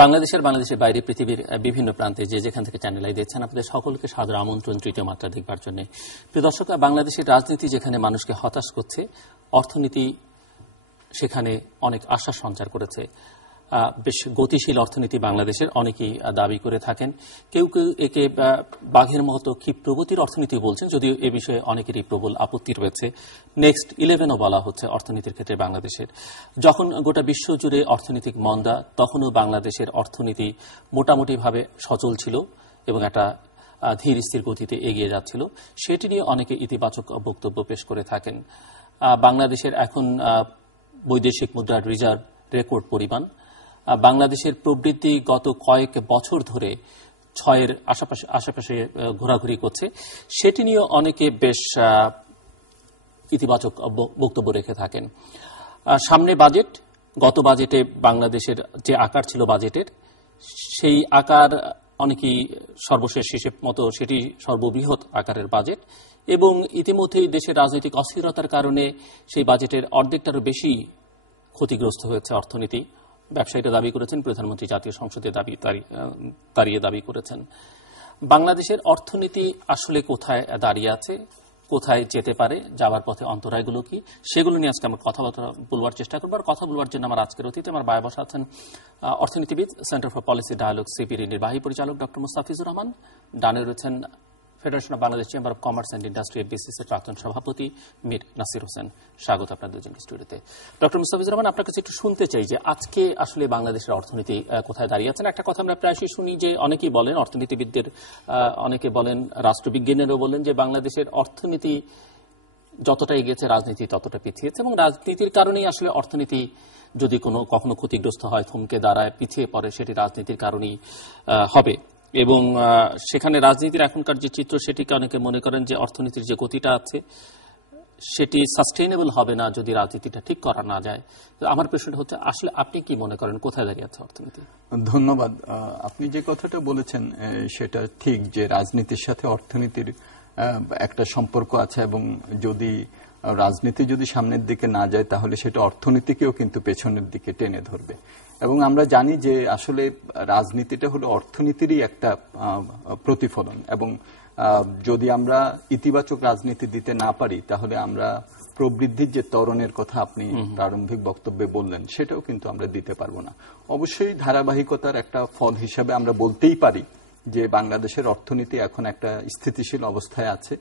বাংলাদেশের বাইরে পৃথিবীর বিভিন্ন প্রান্তে যেখান থেকে চ্যানেল আই দেখছেন আপনাদের সকলকে সাদর আমন্ত্রণ তৃতীয় মাত্রা দেখবার জন্য। প্রিয় দর্শক, বাংলাদেশের রাজনীতি যেখানে মানুষকে হতাশ করছে, অর্থনীতি সেখানে অনেক আশা সঞ্চার করেছে। বেশ গতিশীল অর্থনীতি বাংলাদেশের অনেকেই দাবি করে থাকেন। কেউ কেউ একে বাঘের মতো ক্ষিপ্রগতির অর্থনীতি বলছেন, যদিও এ বিষয়ে অনেকেরই প্রবল আপত্তি রয়েছে। নেক্সট 11ও বলা হচ্ছে অর্থনীতির ক্ষেত্রে বাংলাদেশের। যখন গোটা বিশ্ব জুড়ে অর্থনৈতিক মন্দা, তখনও বাংলাদেশের অর্থনীতি মোটামুটিভাবে সচল ছিল এবং একটা ধীর স্থির গতিতে এগিয়ে যাচ্ছিল। সেটি নিয়ে অনেকে ইতিবাচক বক্তব্য পেশ করে থাকেন। বাংলাদেশের এখন বৈদেশিক মুদ্রার রিজার্ভ রেকর্ড পরিমাণ। বাংলাদেশের প্রবৃদ্ধি গত কয়েক বছর ধরে 6-এর আশেপাশে ঘোরাঘুরি করছে। সেটি নিয়ে অনেকে বেশ ইতিবাচক বক্তব্য রেখে থাকেন। সামনে বাজেট, গত বাজেটে বাংলাদেশের যে আকার ছিল বাজেটের, সেই আকার অনেকেই সর্বশেষ হিসেব মতো সেটি সর্ববৃহৎ আকারের বাজেট এবং ইতিমধ্যেই দেশের রাজনৈতিক অস্থিরতার কারণে সেই বাজেটের অর্ধেকটারও বেশি ক্ষতিগ্রস্ত হয়েছে অর্থনীতি। ব্যবসায়ীরা দাবি করেছেন, প্রধানমন্ত্রী জাতীয় সংসদে দাঁড়িয়ে দাবি করেছেন। বাংলাদেশের অর্থনীতি আসলে কোথায় দাঁড়িয়ে আছে, কোথায় যেতে পারে, যাওয়ার পথে অন্তরায়গুলো কি, সেগুলো নিয়ে আজকে আমরা কথাবার্তা বলবার চেষ্টা করবো। আর কথা বলবার জন্য আমার আজকের অতিথি, আমার বায়ে বসা আছেন অর্থনীতিবিদ, সেন্টার ফর পলিসি ডায়ালগ সিপির নির্বাহী পরিচালক ডক্টর মুস্তাফিজুর রহমান। ডানে রয়েছেন Federation of Bangladesh Chamber of Commerce and Industry এফবিসিসির প্রাক্তন সভাপতি মীর নাসির হোসেন। স্বাগত আপনার দুজনকে স্টুডিওতে। ডক্টর মুস্তাফিজুর রহমান, আপনার কাছে একটু শুনতে চাই যে আজকে আসলে বাংলাদেশের অর্থনীতি কোথায় দাঁড়িয়ে আছেন। একটা কথা আমরা প্রায়শই শুনি যে অনেকেই বলেন, অর্থনীতিবিদদের অনেকে বলেন, রাষ্ট্রবিজ্ঞানীরাও বলেন যে বাংলাদেশের অর্থনীতি যতটা এগিয়েছে রাজনীতি ততটা পিছিয়েছে এবং রাজনীতির কারণেই আসলে অর্থনীতি যদি কখনো ক্ষতিগ্রস্ত হয়, থমকে দাঁড়ায়, পিছিয়ে পড়ে, সেটি রাজনীতির কারণেই হবে। এবং সেখানে রাজনীতির এখনকার যে চিত্র, সেটিকে অনেকে মনে করেন যে অর্থনীতির যে গতিটা আছে সেটি সাস্টেইনেবল হবে না যদি রাজনীতিটা ঠিক করা না যায়। আমার প্রশ্নটা হচ্ছে, আসলে আপনি কি মনে করেন কোথায় দাঁড়িয়ে আছে অর্থনীতি? ধন্যবাদ। আপনি যে কথাটা বলেছেন সেটা ঠিক, যে রাজনীতির সাথে অর্থনীতির একটা সম্পর্ক আছে এবং যদি রাজনীতি যদি সামনের দিকে না যায় তাহলে সেটা অর্থনীতিকেও কিন্তু পেছনের দিকে টেনে ধরবে। এবং আমরা জানি যে আসলে রাজনীতিটা হলো অর্থনীতিরই একটা প্রতিফলন এবং যদি আমরা ইতিবাচক রাজনীতি দিতে না পারি তাহলে আমরা প্রবৃদ্ধির যে ত্বরণের কথা আপনি প্রারম্ভিক বক্তব্যে বললেন সেটাও কিন্তু আমরা দিতে পারবো না। অবশ্যই ধারাবাহিকতার একটা ফল হিসাবে আমরা বলতেই পারি যে বাংলাদেশের অর্থনীতি এখন একটা স্থিতিশীল অবস্থায় আছে।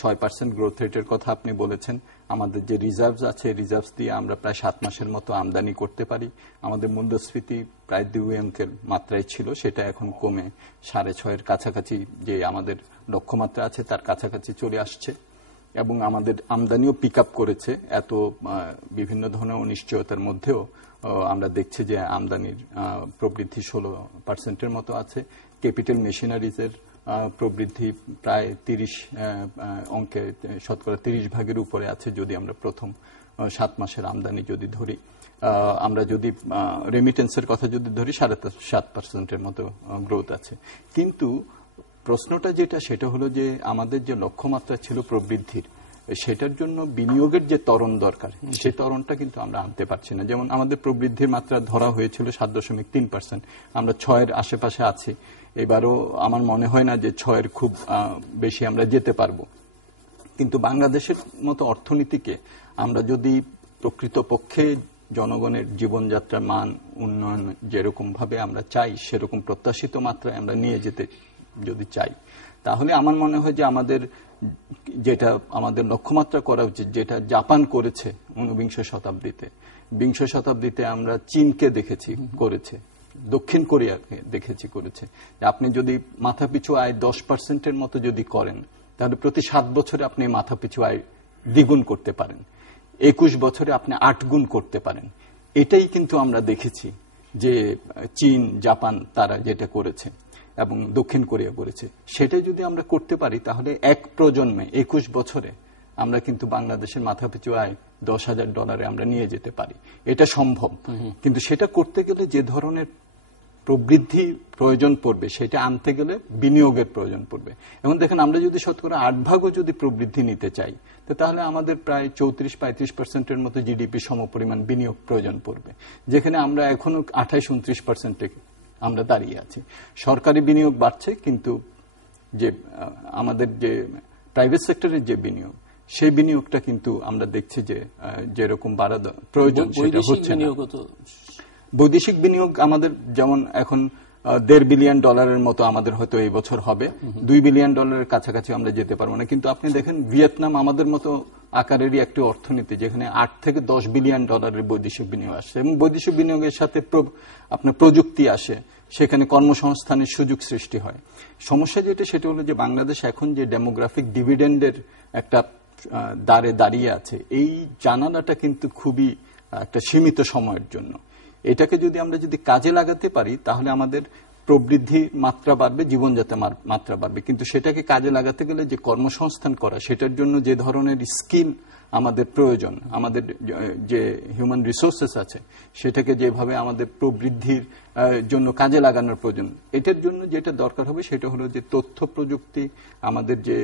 6% গ্রোথ রেটের কথা আপনি বলেছেন। আমাদের যে রিজার্ভস আছে, রিজার্ভস দিয়ে আমরা প্রায় 7 মাসের মতো আমদানি করতে পারি। আমাদের মূল্যস্ফীতি প্রায় 2 অঙ্কের মাত্রায় ছিল, সেটা এখন কমে 6.5-এর কাছাকাছি যে আমাদের লক্ষ্যমাত্রা আছে তার কাছাকাছি চলে আসছে এবং আমাদের আমদানিও পিক আপ করেছে। এত বিভিন্ন ধরনের অনিশ্চয়তার মধ্যেও আমরা দেখছি যে আমদানির প্রবৃদ্ধি 16%-এর মতো আছে। ক্যাপিটাল মেশিনারিজের প্রবৃদ্ধি প্রায় 30 অঙ্কে, শতকরা 30% উপরে আছে যদি আমরা প্রথম 7 মাসের আমদানি যদি ধরি। আমরা যদি রেমিটেন্সের কথা যদি ধরি 7.5%-এর মতো গ্রোথ আছে। কিন্তু প্রশ্নটা যেটা, সেটা হলো যে আমাদের যে লক্ষ্যমাত্রা ছিল প্রবৃদ্ধির, সেটার জন্য বিনিয়োগের যে ত্বরণ দরকার সেই ত্বরণটা কিন্তু আমরা আনতে পারছি না। যেমন আমাদের প্রবৃদ্ধির মাত্রা ধরা হয়েছিল 7.3%, আমরা 6-এর আশেপাশে আছি। এবারও আমার মনে হয় না যে 6-এর খুব বেশি আমরা যেতে পারবো। কিন্তু বাংলাদেশের মতো অর্থনীতিকে আমরা যদি প্রকৃতপক্ষে জনগণের জীবনযাত্রার মান উন্নয়ন যেরকম ভাবে আমরা চাই, সেরকম প্রত্যাশিত মাত্রায় আমরা নিয়ে যেতে যদি চাই, তাহলে আমার মনে হয় যে যেটা আমাদের লক্ষ্যমাত্রা করা উচিত, যেটা জাপান করেছে 19 শতাব্দীতে, 20 শতাব্দীতে আমরা চীনকে দেখেছি করেছে, দক্ষিণ কোরিয়াকে দেখেছি করেছে। আপনি যদি মাথাপিছু আয় 10%-এর মতো যদি করেন তাহলে প্রতি 7 বছরে আপনি মাথাপিছু আয় দ্বিগুণ করতে পারেন, 21 বছরে আপনি 8 গুণ করতে পারেন। এটাই কিন্তু আমরা দেখেছি যে চীন, জাপান তারা যেটা করেছে এবং দক্ষিণ কোরিয়া করেছে। সেটা যদি আমরা করতে পারি তাহলে এক প্রজন্মে 21 বছরে আমরা কিন্তু বাংলাদেশের মাথাপিছু আয় $10,000 আমরা নিয়ে যেতে পারি। এটা সম্ভব। কিন্তু সেটা করতে গেলে যে ধরনের প্রবৃদ্ধি প্রয়োজন পড়বে সেটা আনতে গেলে বিনিয়োগের প্রয়োজন পড়বে। এখন দেখেন, আমরা যদি শতকরা 8 যদি প্রবৃদ্ধি নিতে চাই তাহলে আমাদের প্রায় 34-35%-এর মতো জিডিপি সমপরিমাণ বিনিয়োগ প্রয়োজন পড়বে, যেখানে আমরা এখনো 28-29% আমরা দাঁড়িয়ে আছি। সরকারি বিনিয়োগ বাড়ছে, কিন্তু যে আমাদের যে প্রাইভেট সেক্টরের যে বিনিয়োগ, সেই বিনিয়োগটা কিন্তু আমরা দেখছি যে যেরকম বাড়া প্রয়োজন সেটা হচ্ছে না। বৈদেশিক বিনিয়োগ আমাদের যেমন এখন $1.5 বিলিয়ন মতো আমাদের হয়তো এই বছর হবে, $2 বিলিয়ন কাছাকাছি আমরা যেতে পারবো না। কিন্তু আপনি দেখেন ভিয়েতনাম আমাদের মতো আকারেরই একটি অর্থনীতি, যেখানে $8 থেকে $10 বিলিয়ন বৈদেশিক বিনিয়োগ আসে, এবং বৈদেশিক বিনিয়োগের সাথে আপনার প্রযুক্তি আসে, সেখানে কর্মসংস্থানের সুযোগ সৃষ্টি হয়। সমস্যা যেটা সেটা হলো যে বাংলাদেশ এখন যে ডেমোগ্রাফিক ডিভিডেন্ডের একটা দ্বারে দাঁড়িয়ে আছে, এই জানালাটা কিন্তু খুবই একটা সীমিত সময়ের জন্য। এটাকে আমরা যদি কাজে লাগাতে পারি তাহলে আমাদের প্রবৃদ্ধির মাত্রা বাড়বে, জীবনযাত্রার মাত্রা বাড়বে। কিন্তু সেটাকে কাজে লাগাতে গেলে যে কর্মসংস্থান করা, সেটার জন্য যে ধরনের স্কিল আমাদের প্রয়োজন, আমাদের যে হিউম্যান রিসোর্সেস আছে, সেটাকে যেভাবে আমাদের প্রবৃদ্ধির জন্য কাজে লাগানোর প্রয়োজন, এটার জন্য যেটা দরকার হবে সেটা হলো যে তথ্য প্রযুক্তি, আমাদের যে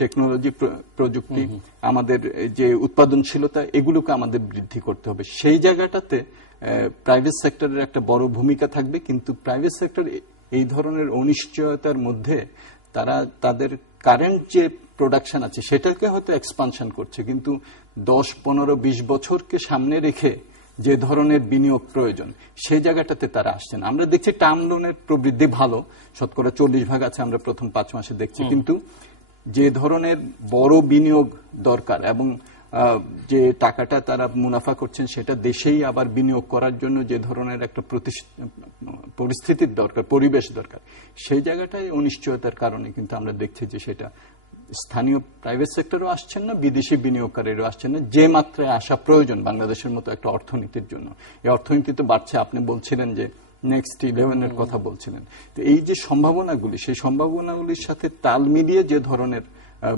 টেকনোলজি প্রযুক্তি, আমাদের যে উৎপাদনশীলতা, এগুলোকে আমাদের বৃদ্ধি করতে হবে। সেই জায়গাটাতে প্রাইভেট সেক্টরের একটা বড় ভূমিকা থাকবে। কিন্তু প্রাইভেট সেক্টর এই ধরনের অনিশ্চয়তার মধ্যে তারা তাদের কারেন্ট যে প্রোডাকশন আছে সেটাকে হয়তো এক্সপানশন করছে, কিন্তু 10, 15, 20 বছরকে সামনে রেখে যে ধরনের বিনিয়োগ প্রয়োজন সেই জায়গাটাতে তারা আসছে না। আমরা দেখছি টার্ম লোনের প্রবৃদ্ধি ভালো, শতকরা 40% আছে আমরা প্রথম 5 মাসে দেখছি, কিন্তু যে ধরনের বড় বিনিয়োগ দরকার এবং যে টাকাটা তারা মুনাফা করছেন সেটা দেশেই আবার বিনিয়োগ করার জন্য যে ধরনের একটা পরিস্থিতির দরকার, পরিবেশ দরকার, সেই জায়গাটায় অনিশ্চয়তার কারণে কিন্তু আমরা দেখছি যে সেটা স্থানীয় প্রাইভেট সেক্টরও আসছেন না, বিদেশি বিনিয়োগকারীরাও আসছেন না যে মাত্রায় আসা প্রয়োজন বাংলাদেশের মতো একটা অর্থনীতির জন্য। এই অর্থনীতি তো বাড়ছে, আপনি বলছিলেন যে নেক্সট 11 কথা বলছিলেন। তো এই যে সম্ভাবনাগুলি, সেই সম্ভাবনাগুলির সাথে তাল মিলিয়ে যে ধরনের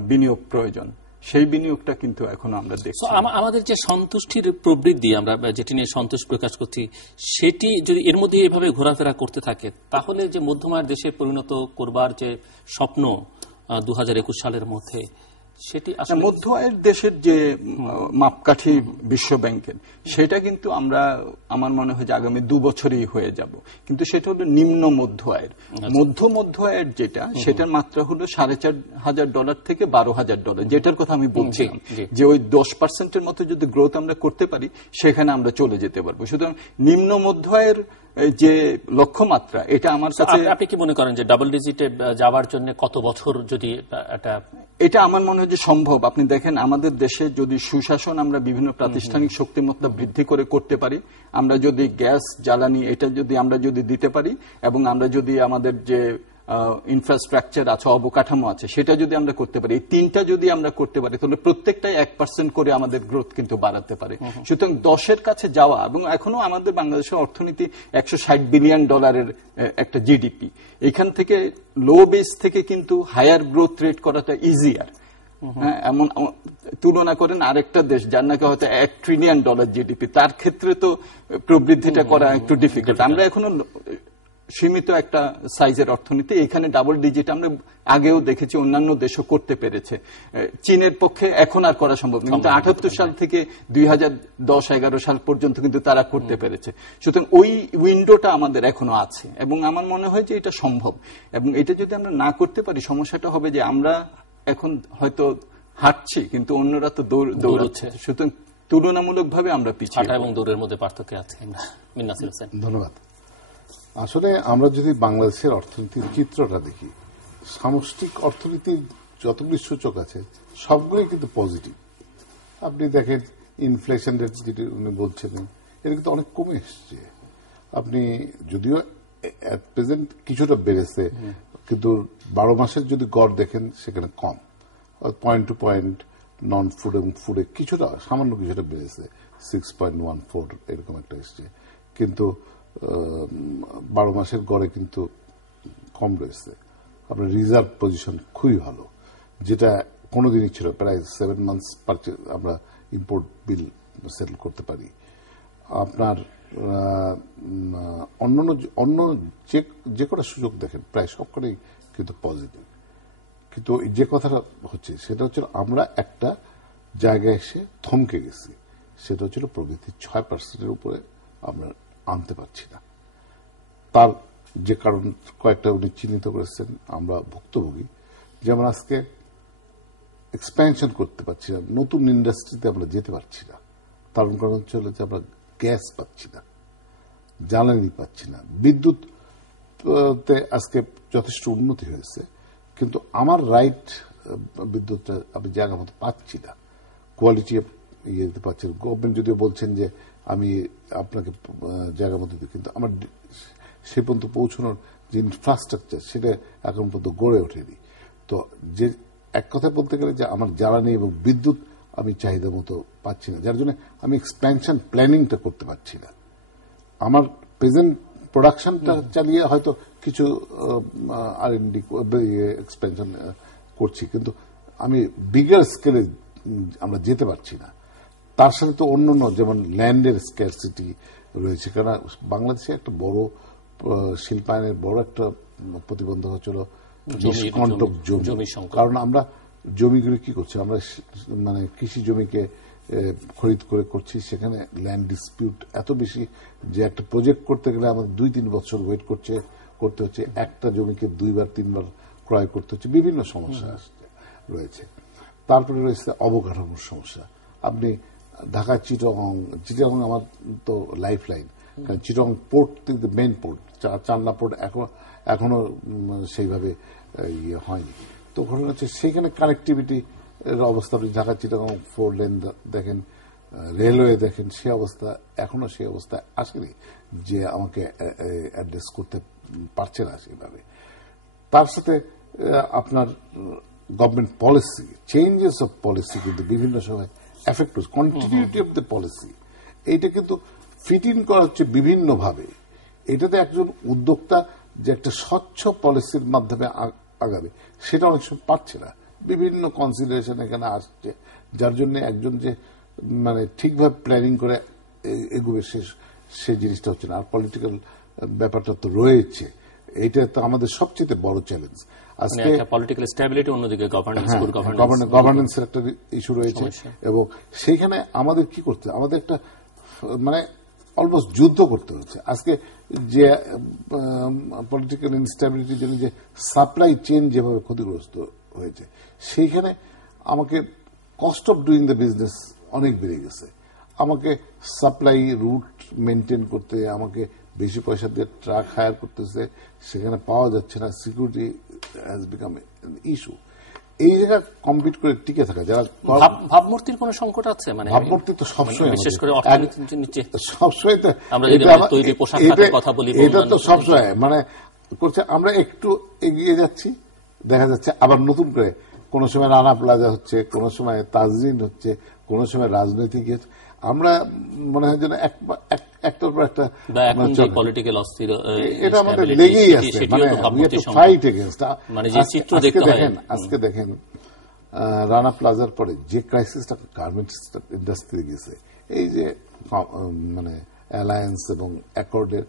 বিনিয়োগ প্রয়োজন, সেই বিনিয়োগটা কিন্তু এখনো আমরা দেখছি। আমাদের যে সন্তুষ্টির প্রবৃদ্ধি, আমরা যেটি নিয়ে সন্তোষ প্রকাশ করছি, সেটি যদি এর মধ্যে এভাবে ঘোরাফেরা করতে থাকে তাহলে যে মধ্যমায়ের দেশে পরিণত করবার যে স্বপ্ন 2021 সালের মধ্যে, সেটি আসলে মধ্য আয়ের দেশের যে মাপকাঠি বিশ্ব ব্যাংকের, সেটা কিন্তু আমার মনে হয় যে আগামী 2 বছরই হয়ে যাব। কিন্তু সেটা হলো নিম্ন মধ্য আয়ের। মধ্য আয়ের যেটা, সেটার মাত্রা হলো $4,500 থেকে $12,000, যেটার কথা আমি বলছিলাম, যে ওই 10% মতো যদি গ্রোথ আমরা করতে পারি সেখানে আমরা চলে যেতে পারবো। সুতরাং নিম্ন মধ্য আয়ের যে লক্ষ্যমাত্রা, এটা আমার কাছে, আপনি কি মনে করেন যে ডাবল ডিজিটে যাওয়ার জন্য কত বছর যদি এটা আমার মনে হয় যে সম্ভব। আপনি দেখেন আমাদের দেশে যদি সুশাসন, আমরা বিভিন্ন প্রাতিষ্ঠানিক শক্তিমত্তা বৃদ্ধি করে করতে পারি, আমরা যদি গ্যাস জ্বালানি এটা আমরা যদি দিতে পারি, এবং আমরা যদি আমাদের যে ইনফ্রাস্ট্রাকচার আছে, অবকাঠামো আছে, সেটা যদি আমরা করতে পারি, এই তিনটা যদি আমরা করতে পারি, তাহলে প্রত্যেকটাই 1% করে আমাদের গ্রোথ কিন্তু বাড়াতে পারে। সুতরাং 10-এর কাছে যাওয়া, এবং এখনো আমাদের বাংলাদেশের অর্থনীতি $160 বিলিয়ন একটা জিডিপি, এখান থেকে লো বেস থেকে কিন্তু হায়ার গ্রোথ রেট করাটা ইজিয়ার। এমন তুলনা করেন আরেকটা দেশ যার নাকি হয়তো $1 ট্রিলিয়ন জিডিপি, তার ক্ষেত্রে তো প্রবৃদ্ধিটা করা একটু ডিফিকাল্ট। আমরা এখনো সীমিত একটা সাইজের অর্থনীতি, এখানে ডাবল ডিজিট আমরা আগেও দেখেছি অন্যান্য দেশও করতে পেরেছে। চীনের পক্ষে এখন আর করা সম্ভব নয়, কিন্তু 78 সাল থেকে 2010-11 সাল পর্যন্ত কিন্তু তারা করতে পেরেছে। সুতরাং ওই উইন্ডোটা আমাদের এখনো আছে, এবং আমার মনে হয় যে এটা সম্ভব। এবং এটা যদি আমরা না করতে পারি, সমস্যাটা হবে যে আমরা এখন হয়তো হাঁটছি কিন্তু অন্যরা তো দৌড়াচ্ছে, সুতরাং তুলনামূলকভাবে আমরা পিছিয়ে। হাঁটা এবং দৌড়ের মধ্যে পার্থক্য আছে। ধন্যবাদ। আসলে আমরা যদি বাংলাদেশের অর্থনীতির চিত্রটা দেখি, সামষ্টিক অর্থনীতির যতগুলি সূচক আছে সবগুলোই কিন্তু পজিটিভ। আপনি দেখেন ইনফ্লেশন রেট যেটি উনি বলছেন, এটা কিন্তু অনেক কমে এসছে। আপনি যদিও এট প্রেজেন্ট কিছুটা বেড়েছে, কিন্তু 12 মাসের যদি গড় দেখেন সেখানে কম, point two point non food এবং ফুডে কিছুটা সামান্য কিছুটা বেড়েছে, 6.14 এরকম একটা এসছে, কিন্তু 12 মাসের গড়ে কিন্তু কম রয়েছে। আপনার রিজার্ভ পজিশন খুবই ভালো, যেটা কোনোদিনই ছিল, প্রায় 7 মান্থস আমরা ইম্পোর্ট বিল সেটেল করতে পারি। আপনার অন্য যে কটা সুযোগ দেখেন প্রায় সবকটাই কিন্তু পজিটিভ। কিন্তু যে কথাটা হচ্ছে সেটা হচ্ছে আমরা একটা জায়গায় এসে থমকে গেছি, সেটা হচ্ছিল প্রবৃদ্ধি 6%-এর উপরে আমরা আনতে পারছি না। তার যে কারণ কয়েকটা উনি চিহ্নিত করেছেন, আমরা ভুক্তভোগী। যেমন আজকে এক্সপ্যানশন করতে পারছি না, নতুন ইন্ডাস্ট্রিতে আমরা যেতে পারছি না। তার কারণ হচ্ছে যে আমরা গ্যাস পাচ্ছি না, জ্বালানি পাচ্ছি না। বিদ্যুৎ আজকে যথেষ্ট উন্নতি হয়েছে, কিন্তু আমার রাইট বিদ্যুৎটা আমি জায়গা মতো পাচ্ছি না, কোয়ালিটি ইয়ে দিতে পারছি না। গভর্নমেন্ট যদিও বলছেন যে আমি আপনাকে জায়গা মতো দিই, কিন্তু আমার সে পর্যন্ত পৌঁছানোর যে ইনফ্রাস্ট্রাকচার সেটা এখন পর্যন্ত গড়ে ওঠেনি। তো যে এক কথা বলতে গেলে যে আমার জ্বালানি এবং বিদ্যুৎ আমি চাহিদা মতো পাচ্ছি না, যার জন্য আমি এক্সপ্যানশন প্ল্যানিংটা করতে পারছি না। আমার প্রেজেন্ট প্রোডাকশনটা চালিয়ে হয়তো কিছু R&D এক্সপেনশন করছি, কিন্তু আমি বিগার স্কেলে আমরা যেতে পারছি না। তার সাথে তো অন্যান্য যেমন ল্যান্ডের স্ক্যারসিটি রয়েছে, কারণ বাংলাদেশে একটা বড় শিল্পায়নের বড় একটা প্রতিবন্ধক হচ্ছিল নিষ্কণ্টক জমি। কারণ আমরা জমিগুলো কি করছি, আমরা মানে কৃষি জমিকে খরিদ করে করছি, সেখানে ল্যান্ড ডিসপিউট এত বেশি যে একটা প্রজেক্ট করতে গেলে আমাদের 2-3 বছর ওয়েট করতে হচ্ছে, একটা জমিকে 2-3 বার ক্রয় করতে হচ্ছে, বিভিন্ন সমস্যা রয়েছে। তারপরে রয়েছে অবকাঠামোর সমস্যা। আপনি ঢাকা চিটাগং আমার তো লাইফ লাইন, কারণ চিটাগং পোর্ট কিন্তু মেইন পোর্ট, চান্না পোর্ট এখনো সেইভাবে ইয়ে হয়নি। তো ঘটনা হচ্ছে সেইখানে কানেক্টিভিটি অবস্থা, আপনি ঢাকা চিটাগং 4 লেন দেখেন, রেলওয়ে দেখেন, সে অবস্থা এখনো সেই অবস্থায় আসেনি যে আমাকে অ্যাড্রেস করতে পারছে না সেভাবে। তার সাথে আপনার government policy, changes of policy কিন্তু বিভিন্ন সময় এফেক্ট হচ্ছে, কন্টিনিউটি অফ দ্য পলিসি এইটা কিন্তু ফিট ইন করা হচ্ছে বিভিন্নভাবে। এটাতে একজন উদ্যোক্তা যে একটা স্বচ্ছ পলিসির মাধ্যমে আগাবে সেটা অনেক সময় পাচ্ছে না, বিভিন্ন কনসিডারেশন এখানে আসছে, যার জন্য একজন যে মানে ঠিকভাবে প্ল্যানিং করে এগুবে সে জিনিসটা হচ্ছে না। আর পলিটিক্যাল ব্যাপারটা তো রয়েছে, এইটা তো আমাদের সবচেয়ে বড় চ্যালেঞ্জ। আজকে পলিটিক্যাল স্ট্যাবিলিটি, অন্যদিকে গভর্নেন্সের একটা ইস্যু রয়েছে, এবং সেইখানে আমাদের কি করতে, আমাদের একটা মানে অলমোস্ট যুদ্ধ করতে হচ্ছে। আজকে যে পলিটিক্যাল ইনস্টেবিলিটির জন্য যে সাপ্লাই চেইন যেভাবে ক্ষতিগ্রস্ত হয়েছে, সেইখানে আমাকে cost of doing the business অনেক বেড়ে গেছে। আমাকে সাপ্লাই রুট মেনটেন করতে আমাকে বেশি পয়সা দিয়ে ট্রাক হায়ার করতেছে, সেখানে পাওয়া যাচ্ছে না, সিকিউরিটি হ্যাজ বিকাম ইস্যু। এই জায়গায় কম্পিট করে টিকে থাকা, যারা ভাবমূর্তির কোন সংকট আছে, মানে ভাবমূর্তি তো সবসময়, বিশেষ করে অর্থনীতির নিচে সবসময় এটা তো সবসময় মানে করছে। আমরা একটু এগিয়ে যাচ্ছি, দেখা যাচ্ছে আবার নতুন করে কোন সময় রানা প্লাজা হচ্ছে, কোন সময় তাজরিন হচ্ছে, কোন সময় রাজনৈতিক। আমরা মনে হয় যেন একটার পর একটা পলিটিক্যাল অস্থির, এটা আমাদের লেগেই আছে, মানে ফাইট এগেইনস্ট। আজকে দেখেন রানা প্লাজার পরে যে ক্রাইসিসটা গার্মেন্টস ইন্ডাস্ট্রি গেছে, এই যে মানে অ্যালায়েন্স এবং অ্যাকর্ডের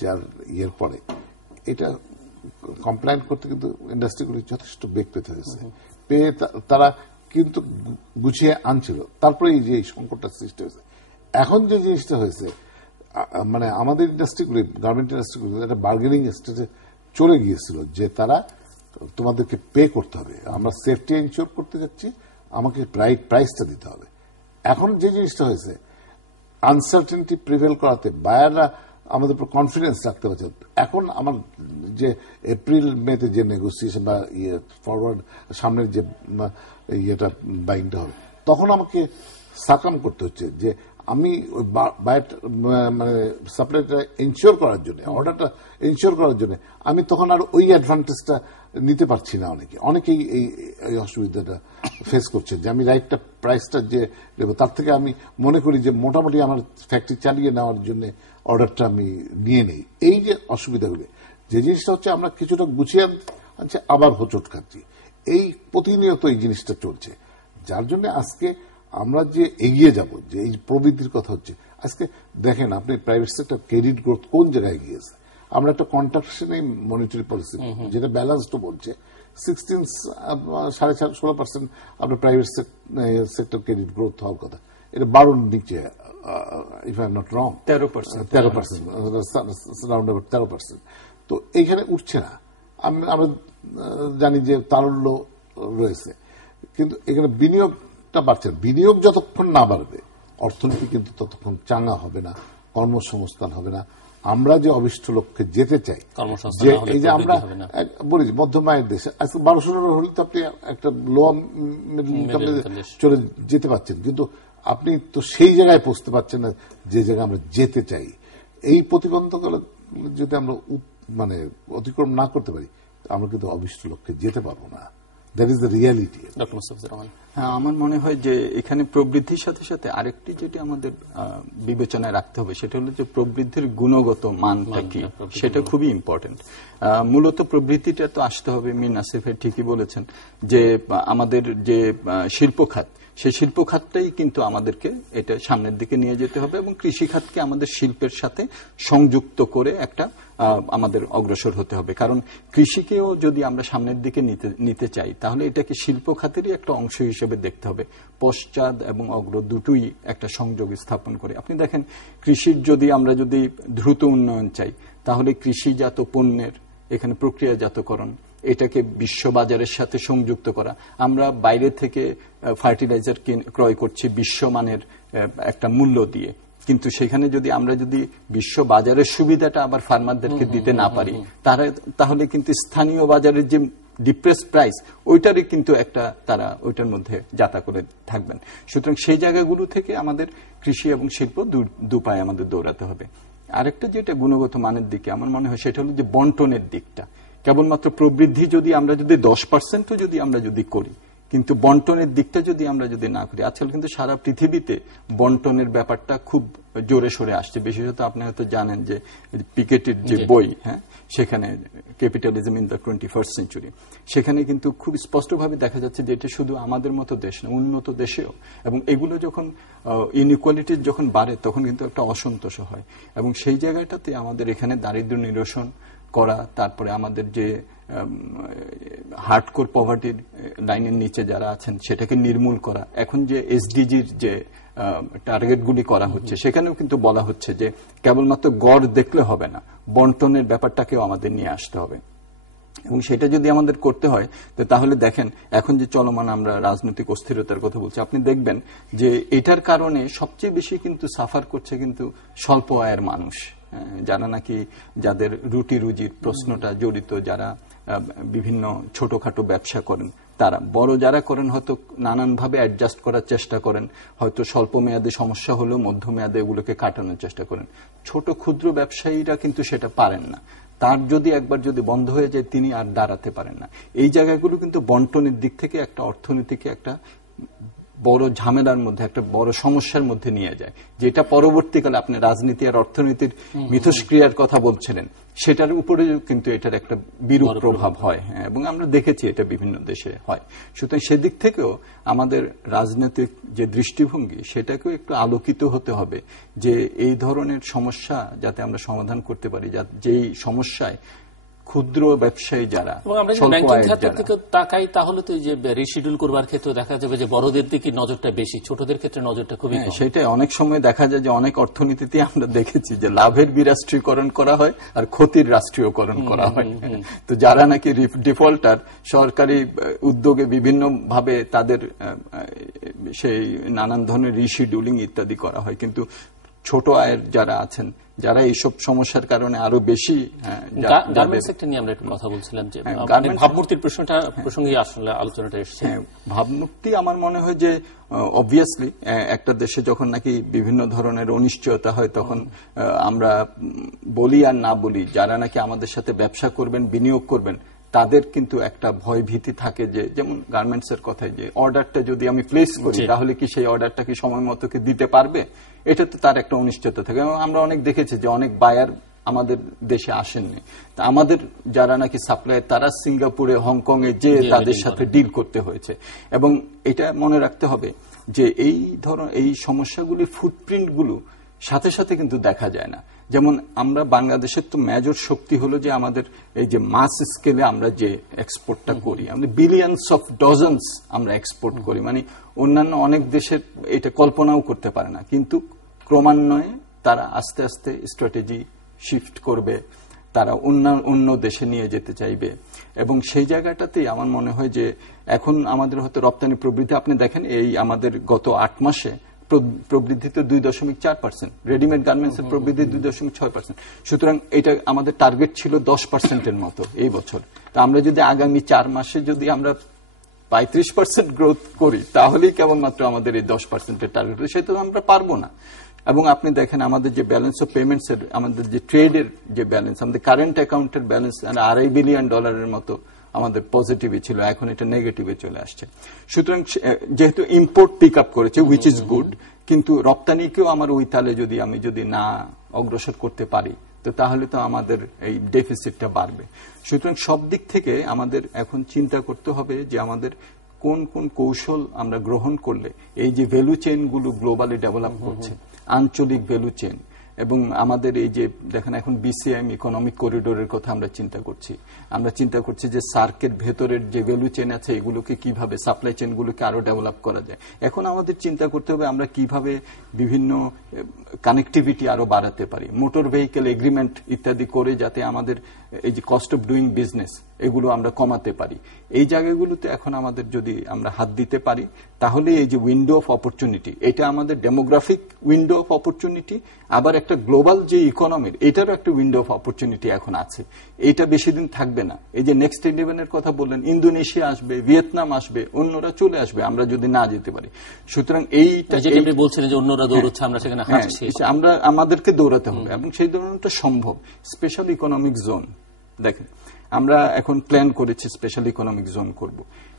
যার ইয়ের পরে, এটা কমপ্লায়েন্ট করতে কিন্তু ইন্ডাস্ট্রিগুলি যথেষ্ট বেগ পেতে হয়েছে, পেয়ে তারা কিন্তু গুছিয়ে আনছিল। তারপরে এই যে সংকটটা সৃষ্টি হয়েছে, এখন যে জিনিসটা হয়েছে, মানে আমাদের ইন্ডাস্ট্রিগুলি, গার্মেন্ট ইন্ডাস্ট্রিগুলি একটা বার্গেনিং স্টেজে চলে গিয়েছিল যে তারা তোমাদেরকে পে করতে হবে, আমরা সেফটি এনশিওর করতে যাচ্ছি, আমাকে প্রাইসটা দিতে হবে। এখন যে জিনিসটা হয়েছে, আনসার্টেনিটি প্রিভেল করাতে বায়াররা আমাদের উপর কনফিডেন্স রাখতে পারছে। এখন আমার যে এপ্রিল মেতে যে নেগোসিয়েশন বা ফরওয়ার্ড সামনের যে ইয়েটা বাইংটা হবে, তখন আমাকে সাকাম করতে হচ্ছে যে আমি মানে সাপ্লাইটা এনশিওর করার জন্য, অর্ডারটা এনশিওর করার জন্য আমি তখন আর ওই অ্যাডভান্টেজটা নিতে পারছি না। অনেকেই এই অসুবিধাটা ফেস করছে যে আমি রাইটটা প্রাইসটা যে দেবো, তার থেকে আমি মনে করি যে মোটামুটি আমার ফ্যাক্টরি চালিয়ে নেওয়ার জন্য অর্ডারটা আমি নিয়ে নেই। এই যে অসুবিধাগুলো, যে জিনিসটা হচ্ছে আমরা কিছুটা গুছিয়ে আনছি, আবার হোঁচট খাচ্ছি, এই প্রতিনিয়ত এই জিনিসটা চলছে। যার জন্য আজকে আমরা যে এগিয়ে যাব, যে এই প্রবৃদ্ধির কথা হচ্ছে, আজকে দেখেন আপনি প্রাইভেট সেক্টর ক্রেডিট গ্রোথ কোন জায়গায় গিয়েছে। আমরা একটা কন্ট্রাকশনে মনিটারি পলিসি যেটা ব্যালেন্সড বলছে 16.5% আপনার প্রাইভেট সেক্টর ক্রেডিট গ্রোথ হওয়ার কথা, এটা 12 নিচে if I am not wrong 13%, 13%। তো এইখানে উঠছে না। আমরা জানি যে তারল্য রয়েছে, কিন্তু এখানে বিনিয়োগটা বাড়ছে। বিনিয়োগ যতক্ষণ না বাড়বে অর্থনীতি কিন্তু ততক্ষণ চাঙ্গা হবে না, কর্মসংস্থান হবে না। আমরা যে অভিষ্ট লক্ষ্যে যেতে চাই, যে এই যে আমরা বলি মধ্যম আয়ের দেশে আজকে 1200 হলে তো আপনি একটা লোয়ার মিডল ইনকাম চলে যেতে পারছেন, কিন্তু আপনি তো সেই জায়গায় পৌঁছতে পারছেন না যে জায়গায় আমরা যেতে চাই। এই প্রতিবন্ধকতা যদি আমরা মানে অতিক্রম না করতে পারি, আমরা কিন্তু অভিষ্ট লক্ষ্যে যেতে পারবো না। That is the reality. Doctor Mustafizur Rahman, হ্যাঁ, আমার মনে হয় যে এখানে প্রবৃদ্ধির সাথে সাথে আরেকটি যেটি আমাদের বিবেচনায় রাখতে হবে সেটা হলো যে প্রবৃদ্ধির গুণগত মানটা কি, সেটা খুবই ইম্পর্টেন্ট। মূলত প্রবৃদ্ধিটা তো আসতে হবে, মিন আসিফ ভাই ঠিকই বলেছেন যে আমাদের যে শিল্প খাত, সেই শিল্প খাতটাই কিন্তু আমাদেরকে এটা সামনের দিকে নিয়ে যেতে হবে এবং কৃষি খাতকে আমাদের শিল্পের সাথে সংযুক্ত করে একটা আমাদের অগ্রসর হতে হবে। কারণ কৃষিকেও যদি আমরা সামনের দিকে নিতে চাই তাহলে এটাকে শিল্প খাতেরই একটা অংশ হিসেবে দেখতে হবে, পশ্চাৎ এবং অগ্র দুটোই একটা সংযোগ স্থাপন করে। আপনি দেখেন কৃষির আমরা যদি দ্রুত উন্নয়ন চাই তাহলে কৃষিজাত পণ্যের এখানে প্রক্রিয়াজাতকরণ, এটাকে বিশ্ববাজারের সাথে সংযুক্ত করা। আমরা বাইরে থেকে ফার্টিলাইজার ক্রয় করছি বিশ্বমানের একটা মূল্য দিয়ে, কিন্তু সেখানে যদি আমরা বিশ্ব বাজারের সুবিধাটা আবার ফার্মারদেরকে দিতে না পারি তাহলে কিন্তু স্থানীয় বাজারের যে ডিপ্রেস প্রাইস ওইটারই কিন্তু একটা তারা ওইটার মধ্যে যাতা করে থাকবেন। সুতরাং সেই জায়গাগুলো থেকে আমাদের কৃষি এবং শিল্প দুপায়ে আমাদের দৌড়াতে হবে। আরেকটা যেটা গুণগত মানের দিকে আমার মনে হয় সেটা হলো যে বন্টনের দিকটা। কেবলমাত্র প্রবৃদ্ধি আমরা 10% আমরা করি, কিন্তু বন্টনের দিকটা আমরা না করি, আজকাল কিন্তু সারা পৃথিবীতে বন্টনের ব্যাপারটা খুব জোরে সোরে আসছে। বিশেষত আপনি হয়তো জানেন যে পিকেটির যে বই, হ্যাঁ, সেখানে capitalism in the 21st century, সেখানে কিন্তু খুব স্পষ্টভাবে দেখা যাচ্ছে যে এটা শুধু আমাদের মতো দেশ না, উন্নত দেশেও, এবং এগুলো যখন ইনইকুয়ালিটি যখন বাড়ে তখন কিন্তু একটা অসন্তোষ হয়। এবং সেই জায়গাটাতে আমাদের এখানে দারিদ্র্য নিরসন করা, তারপরে আমাদের যে হার্ডকোর পভার্টির লাইনের নিচে যারা আছেন সেটাকে নির্মূল করা। এখন যে এসডিজির যে টার্গেটগুলি করা হচ্ছে সেখানেও কিন্তু বলা হচ্ছে যে কেবলমাত্র গড় দেখলে হবে না, বন্টনের ব্যাপারটাকেও আমাদের নিয়ে আসতে হবে। এবং সেটা যদি আমাদের করতে হয় তাহলে দেখেন এখন যে চলমান আমরা রাজনৈতিক অস্থিরতার কথা বলছি, আপনি দেখবেন যে এটার কারণে সবচেয়ে বেশি কিন্তু সাফার করছে কিন্তু স্বল্প আয়ের মানুষ, যারা নাকি যাদের রুটি রুজির প্রশ্নটা জড়িত, যারা বিভিন্ন ছোটখাটো ব্যবসা করেন, তারা বড় যারা করেন হয়তো নানানভাবে অ্যাডজাস্ট করার চেষ্টা করেন, হয়তো স্বল্প মেয়াদে সমস্যা হলেও মধ্যমেয়াদে এগুলোকে কাটানোর চেষ্টা করেন। ছোট ক্ষুদ্র ব্যবসায়ীরা কিন্তু সেটা পারেন না, তার একবার বন্ধ হয়ে যায় তিনি আর দাঁড়াতে পারেন না। এই জায়গাগুলো কিন্তু বন্টনের দিক থেকে একটা অর্থনীতিকে একটা বড় ঝামেলার মধ্যে, একটা বড় সমস্যার মধ্যে নিয়ে যায়, যেটা পরবর্তীকালে আপনি রাজনীতি আর অর্থনীতির মিথস্ক্রিয়ার কথা বলছিলেন, সেটার উপরে কিন্তু এটার একটা বিরূপ প্রভাব হয়, এবং আমরা দেখেছি এটা বিভিন্ন দেশে হয়। সুতরাং সেদিক থেকেও আমাদের রাজনৈতিক যে দৃষ্টিভঙ্গি সেটাকেও একটু আলোকিত হতে হবে যে এই ধরনের সমস্যা যাতে আমরা সমাধান করতে পারি, যেই সমস্যায় ক্ষুদ্র ব্যবসায়ী যারা, ব্যাংকিং খাতের দিকে তাকাই তাহলে তো যে রিশিডিউল করবার ক্ষেত্রে দেখা যাবে যে বড়দের দিকে নজরটা বেশি, ছোটদের ক্ষেত্রে নজরটা খুবই কম। সেটাই অনেক সময় দেখা যায় যে অনেক অর্থনীতিতে আমরা দেখেছি যে লাভের বিরাষ্ট্রীকরণ করা হয় আর ক্ষতির রাষ্ট্রীয়করণ করা হয়। তো যারা নাকি ডিফল্টার, সরকারি উদ্যোগে বিভিন্ন ভাবে তাদের সেই নানান ধরনের রিশিডিউলিং ইত্যাদি করা হয়, কিন্তু ছোট আয়ের যারা আছেন, যারা এইসব সমস্যার কারণে আরো বেশি, গার্মেন্টস সেক্টর নিয়ে আমরা একটু কথা বলছিলাম যে ভাবমূর্তির প্রসঙ্গে আসলে আলোচনাটা এসেছে। ভাবমূর্তি আমার মনে হয় যে অবভিয়াসলি একটা দেশে যখন নাকি বিভিন্ন ধরনের অনিশ্চয়তা হয় তখন আমরা বলি আর না বলি, যারা নাকি আমাদের সাথে ব্যবসা করবেন, বিনিয়োগ করবেন, তাদের কিন্তু একটা ভয় ভীতি থাকে যে, যেমন গার্মেন্টস এর কথায় যে অর্ডারটা যদি আমি প্লেস করি তাহলে কি সেই অর্ডারটা কি সময় মতো কি দিতে পারবে, এটা তো তার একটা অনিশ্চয়তা থাকে। আমরা অনেক দেখেছি যে অনেক বায়ার আমাদের দেশে আসেননি, আমাদের যারা নাকি সাপ্লায়ার তারা সিঙ্গাপুরে, হংকং এ যে তাদের সাথে ডিল করতে হয়েছে। এবং এটা মনে রাখতে হবে যে এই সমস্যাগুলির ফুটপ্রিন্ট গুলো সাথে সাথে কিন্তু দেখা যায় না। যেমন আমরা বাংলাদেশের তো মেজর শক্তি হলো যে আমাদের এই যে মাস স্কেলে আমরা যে এক্সপোর্টটা করি, আমরা বিলিয়নস অফ ডজনস আমরা এক্সপোর্ট করি, মানে অন্যান্য অনেক দেশের এটা কল্পনাও করতে পারে না। কিন্তু ক্রমান্বয়ে তারা আস্তে আস্তে স্ট্র্যাটেজি শিফট করবে, তারা অন্য দেশে নিয়ে যেতে চাইবে। এবং সেই জায়গাটাতেই আমার মনে হয় যে এখন আমাদের হয়তো রপ্তানি প্রবৃদ্ধি আপনি দেখেন এই আমাদের গত 8 মাসে প্রবৃদ্ধি তো 2.4%, রেডিমেড গার্মেন্টস এর প্রবৃদ্ধি 2.6%। সুতরাং এটা আমাদের টার্গেট ছিল 10%-এর মতো এই বছর। তা আমরা যদি আগামী 4 মাসে যদি আমরা 35% গ্রোথ করি তাহলেই কেবলমাত্র আমাদের এই 10%-এর টার্গেট, সেটা আমরা পারবো না। এবং আপনি দেখেন আমাদের যে ব্যালেন্স অফ পেমেন্টস এর, আমাদের যে ট্রেডের যে ব্যালেন্স, আমাদের কারেন্ট অ্যাকাউন্টের ব্যালেন্স $2.5 বিলিয়ন মতো আমাদের পজিটিভে ছিল, এখন এটা নেগেটিভে চলে আসছে। সুতরাং যেহেতু ইম্পোর্ট পিক আপ করেছে, হুইচ ইজ গুড, কিন্তু রপ্তানিকেও আমার ওই তালে আমি যদি না অগ্রসর করতে পারি তো তাহলে তো আমাদের এই ডেফিসিটটা বাড়বে। সুতরাং সব দিক থেকে আমাদের এখন চিন্তা করতে হবে যে আমাদের কোন কোন কৌশল আমরা গ্রহণ করলে এই যে ভ্যালু চেইন গুলো গ্লোবালি ডেভেলপ করছে, আঞ্চলিক ভ্যালু চেইন, এবং আমাদের এই যে দেখেন এখন বিসিএম ইকোনমিক করিডোরের কথা আমরা চিন্তা করছি, আমরা চিন্তা করছি যে সার্কের ভেতরের যে ভ্যালু চেইন আছে এগুলোকে কিভাবে, সাপ্লাই চেইনগুলোকে আরো ডেভেলপ করা যায়। এখন আমাদের চিন্তা করতে হবে আমরা কিভাবে বিভিন্ন কানেক্টিভিটি আরো বাড়াতে পারি, মোটর ভেহিকেল এগ্রিমেন্ট ইত্যাদি করে যাতে আমাদের এই যে কস্ট অফ ডুইং বিজনেস এগুলো আমরা কমাতে পারি। এই জায়গাগুলোতে এখন আমাদের যদি আমরা হাত দিতে পারি তাহলে এই যে উইন্ডো অফ অপরচুনিটি, এটা আমাদের ডেমোগ্রাফিক উইন্ডো অফ অপরচুনিটি, আবার একটা গ্লোবাল যে ইকোনমির এটারও একটা উইন্ডো অফ অপরচুনিটি এখন আছে। এটা বেশি দিন থাকবে না। এই যে নেক্সট 11 কথা বললেন, ইন্দোনেশিয়া আসবে, ভিয়েতনাম আসবে, অন্যরা চলে আসবে আমরা যদি না যেতে পারি। সুতরাং এইটা বলছিলেন যে অন্যরা দৌড়চ্ছে, আমরা সেখানে হাঁটছি, আমরা আমাদেরকে দৌড়াতে হবে এবং সেই ধরনটা সম্ভব। স্পেশাল ইকোনমিক জোন দেখেন আমরা এখন প্ল্যান করেছি স্পেশাল ইকোনমিক জোন করব,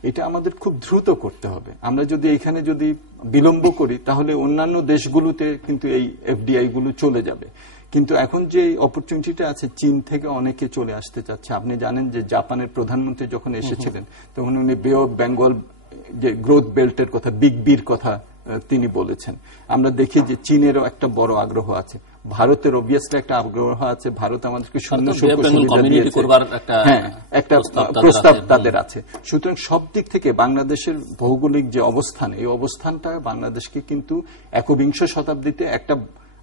এটা আমাদের খুব দ্রুত করতে হবে। আমরা যদি এখানে যদি বিলম্ব করি তাহলে অন্যান্য দেশগুলোতে কিন্তু এই এফডিআই গুলো চলে যাবে। কিন্তু এখন যে অপরচুনিটিটা আছে, চীন থেকে অনেকে চলে আসতে চাচ্ছে। আপনি জানেন যে জাপানের প্রধানমন্ত্রী যখন এসেছিলেন তখন উনি বে অফ বেঙ্গল যে গ্রোথ বেল্টের কথা, বিগ বির কথা তিনি বলেছেন। আমরা দেখি যে চীনেরও একটা বড় আগ্রহ আছে, ভারতের অবভিয়াসলি একটা আগ্রহ আছে, ভারত আমাদেরকে শূন্য শুল্ক সুবিধা দিয়েছে, একটা প্রস্তাব তাদের আছে। সুতরাং সব দিক থেকে বাংলাদেশের ভৌগোলিক যে অবস্থান, এই অবস্থানটা বাংলাদেশকে কিন্তু একবিংশ শতাব্দীতে একটা,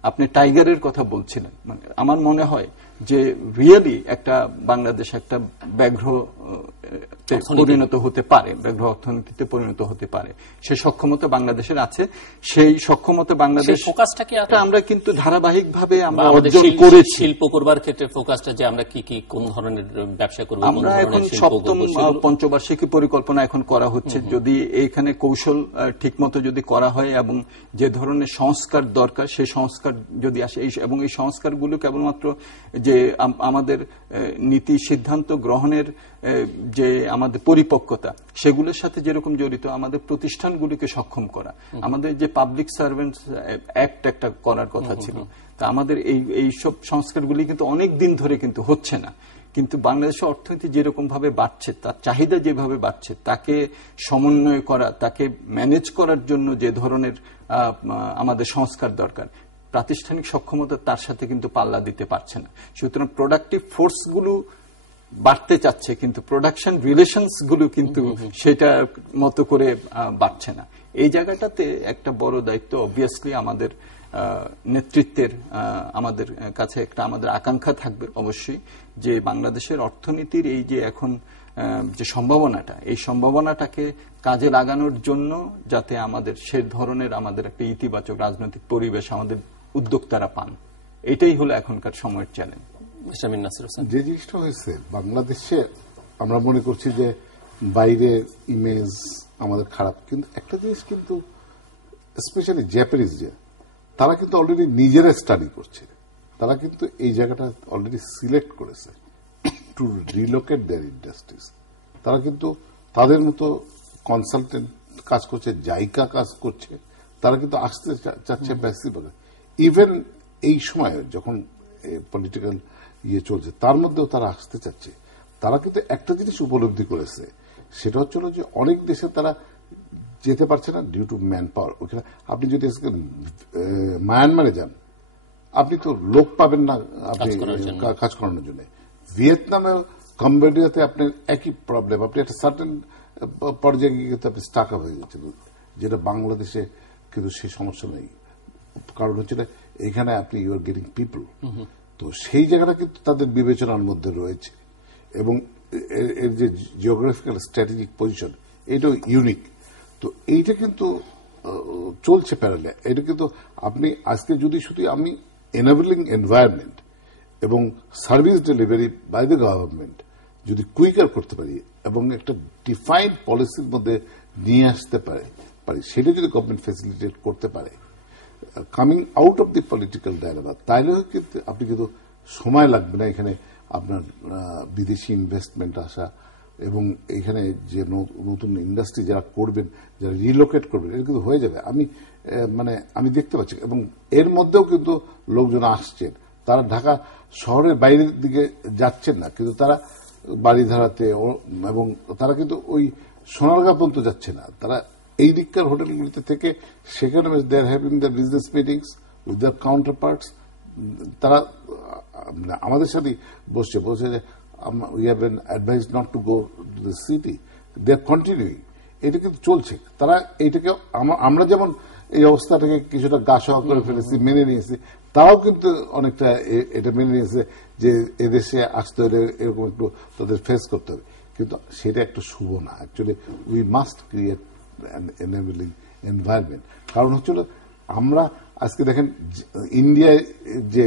আপনি টাইগারের কথা বলছিলেন, মানে আমার মনে হয় যে রিয়েলি একটা বাংলাদেশ একটা ব্যাঘ্র পরিণত হতে পারে, ব্যাঘ্র অর্থনীতিতে পরিণত হতে পারে। সে সক্ষমতা বাংলাদেশের আছে। সেই সক্ষমতা বাংলাদেশ আমরা কিন্তু ধারাবাহিকভাবে আমরা অর্জন করেছি। শিল্প করবার ক্ষেত্রে ফোকাসটা যে আমরা কি কি কোন ধরনের ব্যবসা করব, আমরা এখন সপ্তম পঞ্চবার্ষিকী পরিকল্পনা এখন করা হচ্ছে। যদি এইখানে কৌশল ঠিকমতো যদি করা হয় এবং যে ধরনের সংস্কার দরকার সেই সংস্কার যদি আসে, এবং এই সংস্কারগুলো কেবলমাত্র যে আমাদের নীতি সিদ্ধান্ত গ্রহণের যে আমাদের পরিপক্কতা সেগুলোর সাথে যেরকম জড়িত, আমাদের প্রতিষ্ঠানগুলিকে সক্ষম করা, আমাদের যে পাবলিক সার্ভেন্টস অ্যাক্ট একটা করার কথা ছিল, তা আমাদের এই সব সংস্কারগুলি কিন্তু অনেক দিন ধরে কিন্তু হচ্ছে না। কিন্তু বাংলাদেশের অর্থনীতি যেরকম ভাবে বাড়ছে, তার চাহিদা যেভাবে বাড়ছে, তাকে সমন্বয় করা, তাকে ম্যানেজ করার জন্য যে ধরনের আমাদের সংস্কার দরকার, প্রাতিষ্ঠানিক সক্ষমতা তার সাথে কিন্তু পাল্লা দিতে পারছে না। সুতরাং প্রোডাক্টিভ ফোর্সগুলো বাড়তে চাচ্ছে কিন্তু প্রোডাকশন রিলেশনস গুলো কিন্তু সেটা মতো করে বাড়ছে না। এই জায়গাটাতে একটা বড় দায়িত্ব অবভিয়াসলি আমাদের নেতৃত্বের, আমাদের কাছে একটা আমাদের আকাঙ্ক্ষা থাকবে অবশ্যই যে বাংলাদেশের অর্থনীতির এই যে এখন যে সম্ভাবনাটা, এই সম্ভাবনাটাকে কাজে লাগানোর জন্য যাতে আমাদের সে ধরনের আমাদের একটা ইতিবাচক রাজনৈতিক পরিবেশ আমাদের উদ্যোক্তারা পান, এটাই হলো এখনকার সময়ের চ্যালেঞ্জ। যে জিনিসটা হয়েছে বাংলাদেশে, আমরা মনে করছি যে বাইরের ইমেজ আমাদের খারাপ, কিন্তু একটা জিনিস কিন্তু স্পেশালি জাপানিজ যে তারা কিন্তু অলরেডি নিজেরা স্টাডি করছে, তারা কিন্তু এই জায়গাটা অলরেডি সিলেক্ট করেছে টু রিলোকেট দেয়ার ইন্ডাস্ট্রিজ। তারা কিন্তু তাদের মতো কনসালটেন্ট কাজ করছে, জাইকা কাজ করছে, তারা কিন্তু আসতে চাচ্ছে বেশিরভাগ। ইভেন এই সময় যখন পলিটিক্যাল চলছে তার মধ্যেও তারা আসতে চাচ্ছে। তারা কিন্তু একটা জিনিস উপলব্ধি করেছে, সেটা হচ্ছিল যে অনেক দেশে তারা যেতে পারছে না ডিউ টু ম্যান পাওয়ার। ওখানে আপনি যদি মায়ানমারে যান, আপনি তো লোক পাবেন না আপনি কাজ করানোর জন্য। ভিয়েতনামে, কম্বোডিয়াতে আপনার একই প্রবলেম, আপনি একটা সার্টেন পর্যায়ে গিয়ে কিন্তু আপনি স্টাক আপ হয়ে যাচ্ছেন, যেটা বাংলাদেশে কিন্তু সেই সমস্যা নেই। কারণ হচ্ছে এখানে আপনি ইউ আর গেটিং পিপল, তো সেই জায়গাটা কিন্তু তাদের বিবেচনার মধ্যে রয়েছে এবং এর যে জিওগ্রাফিক্যাল স্ট্র্যাটেজিক পজিশন এটাও ইউনিক। তো এইটা কিন্তু চলছে প্যারালে। এটা কিন্তু আপনি আজকে যদি শুধু আমি এনাবেলিং এনভায়রনমেন্ট এবং service delivery by the government যদি কুইকার করতে পারি এবং একটা ডিফাইন্ড পলিসির মধ্যে নিয়ে আসতে পারি, সেটা যদি গভর্নমেন্ট ফ্যাসিলিটেট করতে পারে coming out of the political dialogue, তাহলে কিন্তু আপনি কিন্তু সময় লাগবে না এখানে আপনার বিদেশি ইনভেস্টমেন্ট আসা এবং এখানে যে নতুন ইন্ডাস্ট্রি যারা করবেন, যারা রিলোকেট করবেন, এটা কিন্তু হয়ে যাবে। আমি দেখতে পাচ্ছি এবং এর মধ্যেও কিন্তু লোকজন আসছেন, তারা ঢাকা শহরের বাইরের দিকে যাচ্ছেন না, কিন্তু তারা বাড়িধারাতে এবং তারা কিন্তু ওই সোনারগাঁ পর্যন্ত যাচ্ছে না, তারা এই দিককার হোটেলগুলিতে থেকে সেখানে they are having the business meetings with the counterparts. তারা আমাদের সাথে বলছে যে we have been advised not to go to the city. They are continuing. এটা কিন্তু চলছে। তারা এইটাকে আমরা যেমন এই অবস্থাটাকে কিছুটা গা সহ করে ফেলেছি, মেনে নিয়েছি, তারাও কিন্তু অনেকটা এটা মেনে নিয়েছে যে এদেশে আসতে হলে এরকম একটু তাদের ফেস করতে হবে, কিন্তু সেটা একটু শুভ না। Actually we must create an enabling environment. কারণ হচ্ছিল আমরা আজকে দেখেন ইন্ডিয়ায় যে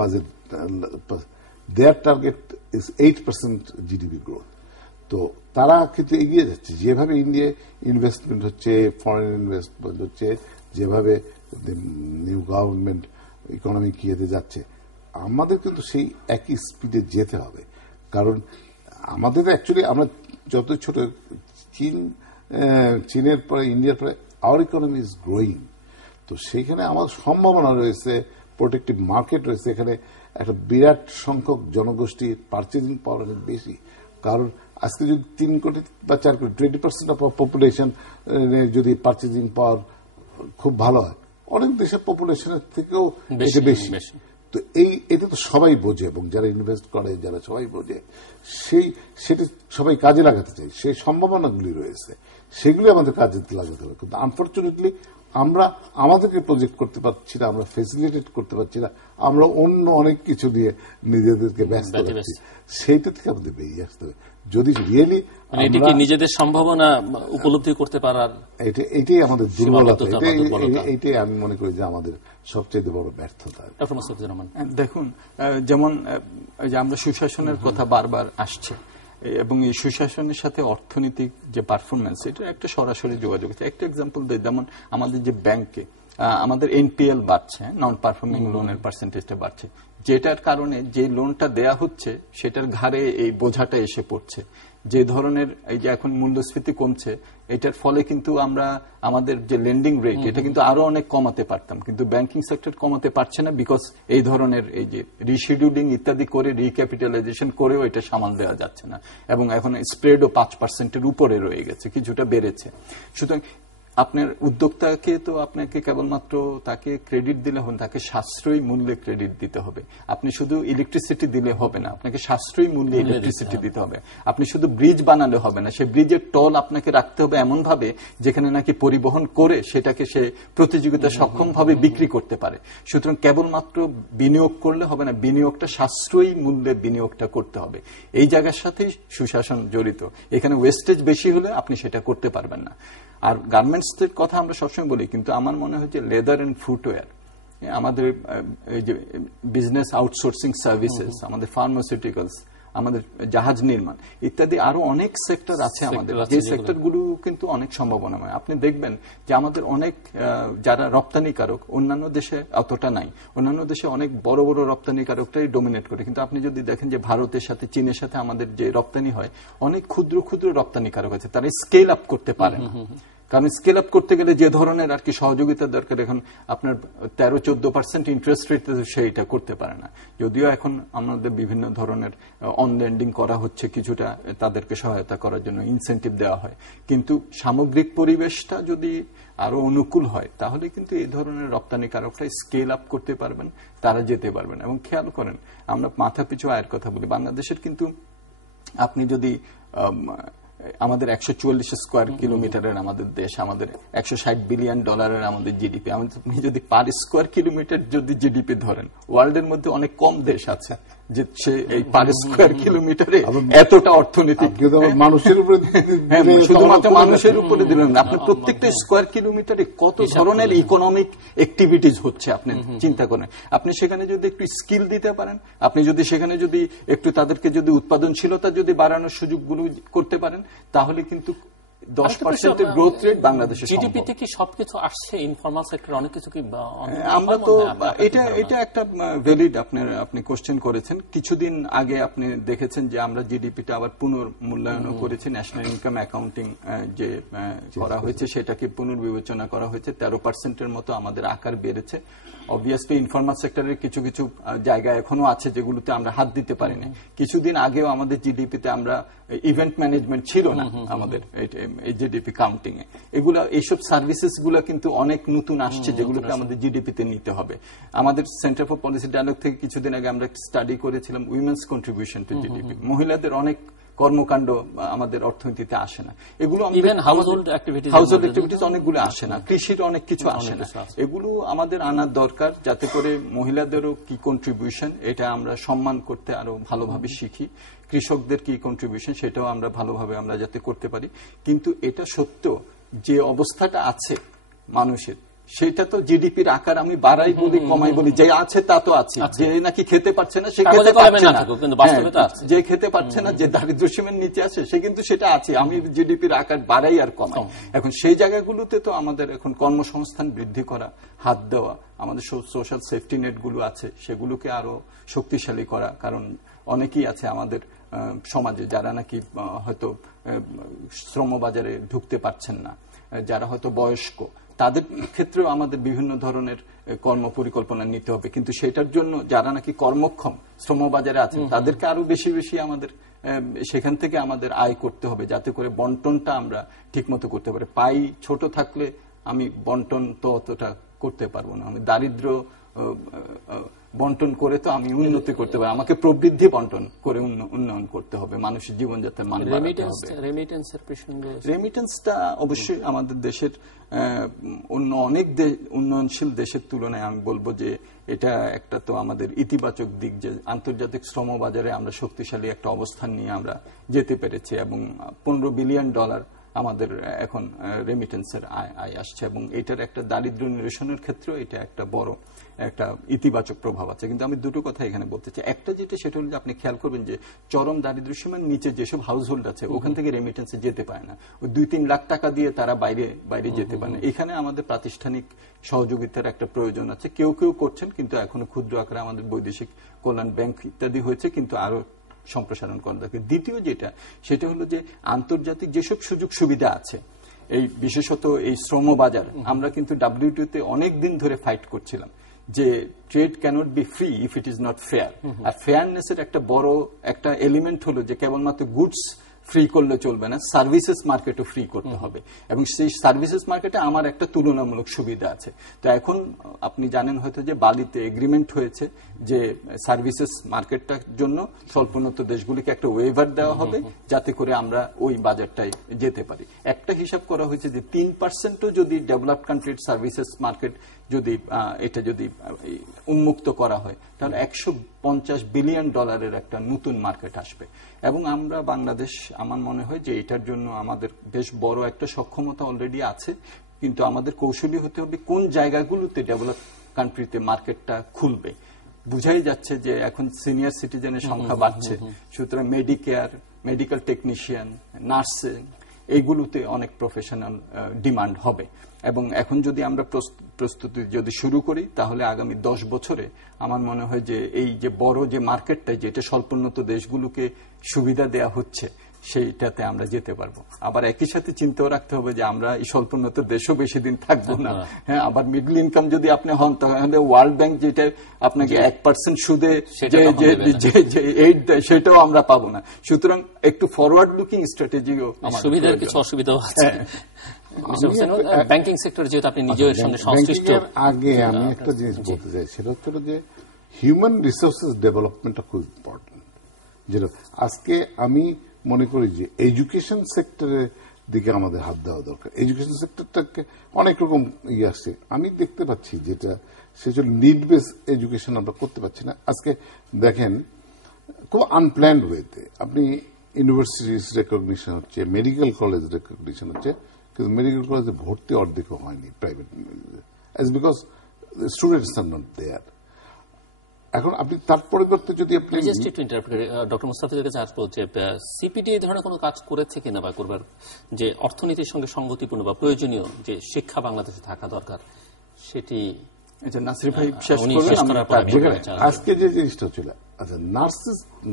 budget, their target is 8% GDP growth. তো তারা কিন্তু এগিয়ে যাচ্ছে, যেভাবে ইন্ডিয়ায় ইনভেস্টমেন্ট হচ্ছে, ফরেন ইনভেস্টমেন্ট হচ্ছে, যেভাবে নিউ গভর্নমেন্ট ইকোনমিক ইয়েতে যাচ্ছে, আমাদের কিন্তু সেই একই স্পিডে যেতে হবে। কারণ আমাদের অ্যাকচুয়ালি আমরা যত ছোট, চীনের পরে ইন্ডিয়ার পরে আওয়ার ইকোনমি ইজ গ্রোয়িং। তো সেইখানে আমার সম্ভাবনা রয়েছে, প্রোটেক্টিভ মার্কেট রয়েছে, এখানে একটা বিরাট সংখ্যক জনগোষ্ঠীর পারচেজিং পাওয়ার অনেক বেশি। কারণ আজকে যদি 3 কোটি বা 4 কোটি 20% অফ পপুলেশন যদি পারচেজিং পাওয়ার খুব ভালো হয়, অনেক দেশের পপুলেশনের থেকেও এটা বেশি। তো এটা তো সবাই বোঝে এবং যারা ইনভেস্ট করে, যারা সবাই বোঝে, সেটা সবাই কাজে লাগাতে চাই, সেই সম্ভাবনাগুলি রয়েছে, সেগুলি আমাদের কাজে লাগাতে হবে। কিন্তু আনফর্চুনেটলি আমরা আমাদেরকে প্রজেক্ট করতে পারছি না, আমরা ফেসিলিটেট করতে পারছি না, আমরা অন্য অনেক কিছু দিয়ে নিজেদেরকে ব্যস্ত রাখছি। সেইটা থেকে আমাদের বেরিয়ে আসতে হবে। যদি রিয়েলি নিজেদের সম্ভাবনা উপলব্ধি করতে পারার, এটাই আমাদের দুর্বলতা, এটাই আমি মনে করি যে আমাদের সবচেয়ে বড় ব্যর্থতা। দেখুন, যেমন যে আমরা সুশাসনের কথা বারবার আসছে এবং এই সুশাসনের সাথে অর্থনৈতিক যে পারফরমেন্স, এটা একটা সরাসরি যোগাযোগ আছে। একটা এক্সাম্পল দিই, যেমন আমাদের যে ব্যাংকে আমাদের এনপিএল বাড়ছে, নন পারফর্মিং লোনের পার্সেন্টেজটা বাড়ছে, যেটার কারণে যে লোনটা দেয়া হচ্ছে সেটার ঘাড়ে এই বোঝাটা এসে পড়ছে। যে ধরনের এই যে এখন মূল্যস্ফীতি কমছে, এটার ফলে কিন্তু আমরা আমাদের যে লেন্ডিং রেট এটা কিন্তু আরো অনেক কমাতে পারতাম, কিন্তু ব্যাংকিং সেক্টর কমাতে পারছে না, বিকজ এই ধরনের এই যে রিশিডিউলিং ইত্যাদি করে, রিক্যাপিটালাইজেশন করেও এটা সামাল দেওয়া যাচ্ছে না, এবং এখন স্প্রেডও 5%-এর উপরে রয়ে গেছে, কিছুটা বেড়েছে। সুতরাং আপনার উদ্যোক্তাকে তো আপনাকে কেবলমাত্র তাকে ক্রেডিট দিলে হবে, তাকে সাশ্রয়ী মূল্যে ক্রেডিট দিতে হবে। আপনি শুধু ইলেকট্রিসিটি দিলে হবে না, আপনাকে সাশ্রয়ী মূল্যে ইলেকট্রিসিটি দিতে হবে। আপনি শুধু ব্রিজ বানালে হবে না, সেই ব্রিজের টল আপনাকে রাখতে হবে এমন ভাবে যেখানে নাকি পরিবহন করে সেটাকে সে প্রতিযোগিতা সক্ষম ভাবে বিক্রি করতে পারে। সুতরাং কেবলমাত্র বিনিয়োগ করলে হবে না, বিনিয়োগটা সাশ্রয়ী মূল্যে বিনিয়োগটা করতে হবে। এই জায়গার সাথেই সুশাসন জড়িত। এখানে ওয়েস্টেজ বেশি হলে আপনি সেটা করতে পারবেন না। আর গার্মেন্টসের কথা আমরা সবসময় বলি, কিন্তু আমার মনে হয় যে লেদার এন্ড ফুটওয়্যার, আমাদের এই যে বিজনেস আউটসোর্সিং সার্ভিসেস, আমাদের ফার্মাসিউটিক্যালস, আমাদের জাহাজ নির্মাণ ইত্যাদি আরো অনেক সেক্টর আছে আমাদের, যে সেক্টরগুলো কিন্তু অনেক সম্ভাবনাময়। আপনি দেখবেন যে আমাদের অনেক যারা রপ্তানিকারক অন্যান্য দেশে অতটা নাই, অন্যান্য দেশে অনেক বড় বড় রপ্তানিকারকটাই ডোমিনেট করে, কিন্তু আপনি যদি দেখেন যে ভারতের সাথে চীনের সাথে আমাদের যে রপ্তানি হয়, অনেক ক্ষুদ্র ক্ষুদ্র রপ্তানিকারক আছে, তারা স্কেল আপ করতে পারে না। কারণ স্কেল আপ করতে গেলে যে ধরনের আর কি সহযোগিতা দরকার, এখন আপনার 13-14% ইন্টারেস্ট রেট সেইটা করতে পারে না। যদিও এখন আমাদের বিভিন্ন ধরনের অন ল্যান্ডিং করা হচ্ছে, কিছুটা তাদেরকে সহায়তা করার জন্য ইনসেন্টিভ দেওয়া হয়, কিন্তু সামগ্রিক পরিবেশটা যদি আরো অনুকূল হয় তাহলে কিন্তু এই ধরনের রপ্তানিকারকরা স্কেল আপ করতে পারবেন, তারা যেতে পারবেন। এবং খেয়াল করেন, আমরা মাথা পিছু আয়ের কথা বলি, বাংলাদেশের কিন্তু আপনি যদি আমাদের 144 স্কোয়ার কিলোমিটারের আমাদের দেশ, আমাদের 160 বিলিয়ন ডলারের আমাদের জিডিপি। আপনি যদি পার স্কোয়ার কিলোমিটার যদি জিডিপি ধরেন, ওয়ার্ল্ডের মধ্যে অনেক কম দেশ আছে যে সে এই পার স্কোয়ার কিলোমিটারে এতটা অর্থনীতি মানুষের উপরে শুধুমাত্র মানুষের উপরে দিলেন না, আপনি প্রত্যেকটা স্কোয়ার কিলোমিটারে কত ধরনের ইকোনমিক অ্যাক্টিভিটিজ হচ্ছে আপনি চিন্তা করেন। আপনি সেখানে যদি একটু স্কিল দিতে পারেন, আপনি যদি সেখানে যদি একটু তাদেরকে যদি উৎপাদনশীলতা যদি বাড়ানোর সুযোগগুলো করতে পারেন, তাহলে কিন্তু 10% গ্রোথ রেট বাংলাদেশে জিডিপিতে কি সবকিছু আসছে? ইনফরমাল সেক্টর অনেক কিছু কি আমরা তো এটা একটা ভ্যালিড আপনি কোশ্চেন করেছেন। কিছুদিন আগে আপনি দেখেছেন যে আমরা জিডিপিটা আবার পুনর্মূল্যায়ন করেছি। ন্যাশনাল ইনকাম অ্যাকাউন্টিং যে করা হয়েছে সেটাকে পুনর্বিবেচনা করা হয়েছে। 13% মতো আমাদের আকার বেড়েছে। অবভিয়াসলি ইনফরমাল সেক্টরের কিছু কিছু জায়গা এখনো আছে যেগুলোতে আমরা হাত দিতে পারিনি। কিছুদিন আগেও আমাদের জিডিপিতে আমরা ইভেন্ট ম্যানেজমেন্ট ছিল না আমাদের এই জিডিপি কাউন্টিং এ। এইসব সার্ভিসেস গুলো কিন্তু অনেক নতুন আসছে যেগুলোকে আমাদের জিডিপিতে নিতে হবে। আমাদের সেন্টার ফর পলিসি ডায়ালগ থেকে কিছুদিন আগে আমরা স্টাডি করেছিলাম উইমেন্স কন্ট্রিবিউশন টু জিডিপি। মহিলাদের অনেক কর্মকাণ্ড আমাদের অর্থনীতিতে আসে না, এগুলো হাউসহোল্ড অ্যাক্টিভিটিস অনেকগুলো আসে না, কৃষির অনেক কিছু আসে না। এগুলো আমাদের আনার দরকার যাতে করে মহিলাদেরও কি কন্ট্রিবিউশন এটা আমরা সম্মান করতে আরো ভালোভাবে শিখি। কৃষকদের কি কন্ট্রিবিউশন সেটাও আমরা ভালোভাবে আমরা যাতে করতে পারি। কিন্তু এটা সত্য যে অবস্থাটা আছে মানুষের, সেটা তো জিডিপির আকার আমি বাড়াই বলি কমাই বলি, যে আছে তা তো আছে। যে নাকি খেতে পারছে না সে খেতে পারছে না, যে খেতে পারছে না, যে দারিদ্র্যসীমার নিচে আছে সে কিন্তু সেটা আছে। আমি জিডিপির আকার বাড়াই আর কমাই। এখন সেই জায়গাগুলোতে তো আমাদের এখন কর্মসংস্থান বৃদ্ধি করা, হাত দেওয়া, আমাদের সোশ্যাল সেফটি নেট গুলো আছে সেগুলোকে আরো শক্তিশালী করা। কারণ অনেকেই আছে আমাদের সমাজে যারা নাকি হয়তো শ্রমবাজারে ঢুকতে পারছেন না, যারা হয়তো বয়স্ক, তাদের ক্ষেত্রেও আমাদের বিভিন্ন ধরনের কর্ম পরিকল্পনা নিতে হবে। কিন্তু সেটার জন্য যারা নাকি কর্মক্ষম শ্রমবাজারে আছেন তাদেরকে আরো বেশি বেশি আমাদের সেখান থেকে আমাদের আয় করতে হবে, যাতে করে বন্টনটা আমরা ঠিকমতো করতে পারি। পাই ছোট থাকলে আমি বন্টন তো অতটা করতে পারবো না। আমি দারিদ্র বন্টন করে তো আমি উন্নতি করতে পারি, আমাকে প্রবৃদ্ধি বন্টন করে উন্নয়ন করতে হবে, মানুষের জীবনযাত্রার মান বাড়াতে হবে। রেমিটেন্সটা অবশ্যই আমাদের দেশের অন্য অনেক উন্নয়নশীল দেশের তুলনায় আমি বলবো যে এটা একটা তো আমাদের ইতিবাচক দিক, যে আন্তর্জাতিক শ্রমবাজারে আমরা শক্তিশালী একটা অবস্থান নিয়ে আমরা যেতে পেরেছি এবং $15 বিলিয়ন আমাদের এখন রেমিটেন্সের আয় আসছে এবং এটার একটা দারিদ্র্য নিরসনের ক্ষেত্রেও এটা একটা বড় একটা ইতিবাচক প্রভাব আছে। কিন্তু আমি দুটো কথা এখানে বলতে চাই। একটা যেটা সেটা হলো যে আপনি খেয়াল করবেন যে চরম দারিদ্র্য সীমার নিচে যেসব হাউসহোল্ড আছে ওখান থেকে রেমিটেন্সে যেতে পারে না। ওই 2-3 লাখ টাকা দিয়ে তারা বাইরে যেতে পারে না। এখানে আমাদের প্রাতিষ্ঠানিক সহযোগিতার একটা প্রয়োজন আছে। কেউ কেউ করছেন, কিন্তু এখনো ক্ষুদ্র আকারে আমাদের বৈদেশিক কল্যাণ ব্যাংক ইত্যাদি হয়েছে, কিন্তু আরো সম্প্রসারণ করা দরকার। দ্বিতীয় যেটা সেটা হলো যে আন্তর্জাতিক যেসব সুযোগ সুবিধা আছে, এই বিশেষত এই শ্রম বাজার, আমরা কিন্তু WTO-তে অনেক দিন ধরে ফাইট করছিলাম যে trade cannot be free if it is not fair. আর ফেয়ারনেসের একটা বড় একটা এলিমেন্ট হলো যে কেবলমাত্র গুডস ফ্রি করলে চলবে না, সার্ভিসেস মার্কেটও ফ্রি করতে হবে এবং সেই সার্ভিসেস মার্কেটে আমার একটা তুলনামূলক সুবিধা আছে। তো এখন আপনি জানেন হয়তো যে বালিতে এগ্রিমেন্ট হয়েছে যে সার্ভিসেস মার্কেটটার জন্য স্বল্পোন্নত দেশগুলিকে একটা ওয়েভার দেওয়া হবে যাতে করে আমরা ওই বাজারটায় যেতে পারি। একটা হিসাব করা হয়েছে যে 3%ও যদি ডেভেলপড কান্ট্রির সার্ভিসেস মার্কেট যদি এটা যদি উন্মুক্ত করা হয় তাহলে $150 বিলিয়ন একটা নতুন মার্কেট আসবে। এবং আমরা বাংলাদেশ, আমার মনে হয় যে এটার জন্য আমাদের বেশ বড় একটা সক্ষমতা অলরেডি আছে, কিন্তু আমাদের কৌশলী হতে হবে কোন জায়গাগুলোতে ডেভেলপ কান্ট্রিতে মার্কেটটা খুলবে। বুঝাই যাচ্ছে যে এখন সিনিয়র সিটিজেনের সংখ্যা বাড়ছে, সুতরাং মেডিকেয়ার, মেডিকেল টেকনিশিয়ান, নার্সিং, এইগুলোতে অনেক প্রফেশনাল ডিমান্ড হবে। এবং এখন যদি আমরা প্রস্তুতি যদি শুরু করি তাহলে আগামী 10 বছরে আমার মনে হয় যে এই যে বড় যে মার্কেটটা যেটা স্বল্পোন্নত দেশগুলোকে সুবিধা দেয়া হচ্ছে সেইটাতে আমরা যেতে পারবো। আবার একই সাথে চিন্তাও রাখতে হবে যে আমরা এই স্বল্পোন্নত দেশও বেশি দিন থাকবো না। হ্যাঁ, আবার মিডল ইনকাম যদি আপনি হন তাহলে ওয়ার্ল্ড ব্যাংক যেটা আপনাকে 1% সুদে যে এইড দেয় সেটাও আমরা পাবো না। সুতরাং একটু ফরওয়ার্ড লুকিং স্ট্র্যাটেজিও সুবিধার কিছু অসুবিধাও আছে। ব্যাংকিং সেক্টর যেহেতু আপনি নিজের সঙ্গে সংশ্লিষ্ট, আগে আমি একটা জিনিস বলতে চাই, সেটা হচ্ছে যে হিউম্যান রিসোর্সেস ডেভেলপমেন্টটা খুব ইম্পর্টেন্ট। যেটা আজকে আমি মনে করি যে এডুকেশন সেক্টরের দিকে আমাদের হাত দেওয়া দরকার। এডুকেশন সেক্টরটাকে অনেক রকম ইয়ে আসছে, আমি দেখতে পাচ্ছি যেটা সেটা নিড বেস এডুকেশন আমরা করতে পারছি না। আজকে দেখেন খুব আনপ্ল্যান্ড ওয়েতে আপনি ইউনিভার্সিটিজ রেকগনিশন হচ্ছে, মেডিকেল কলেজ রেকগনিশন হচ্ছে, কিন্তু মেডিকেল কলেজে ভর্তি অর্ধেকও হয়নি private, because students are not there. এখন আপনি তার পরিবর্তে যদি আপনি ডক্টর মুস্তাফিজের কাছে আসবো যে সিপিডি এই ধরনের কোনো কাজ করেছে কিনা বা করবার যে অর্থনীতির সঙ্গে সঙ্গতিপূর্ণ বা প্রয়োজনীয় যে শিক্ষা বাংলাদেশে থাকা দরকার সেটি নাসির ভাই শেষ উনি করবেন। শেষ করার পর আমি আজকে যে জিনিসটা ছিল, আচ্ছা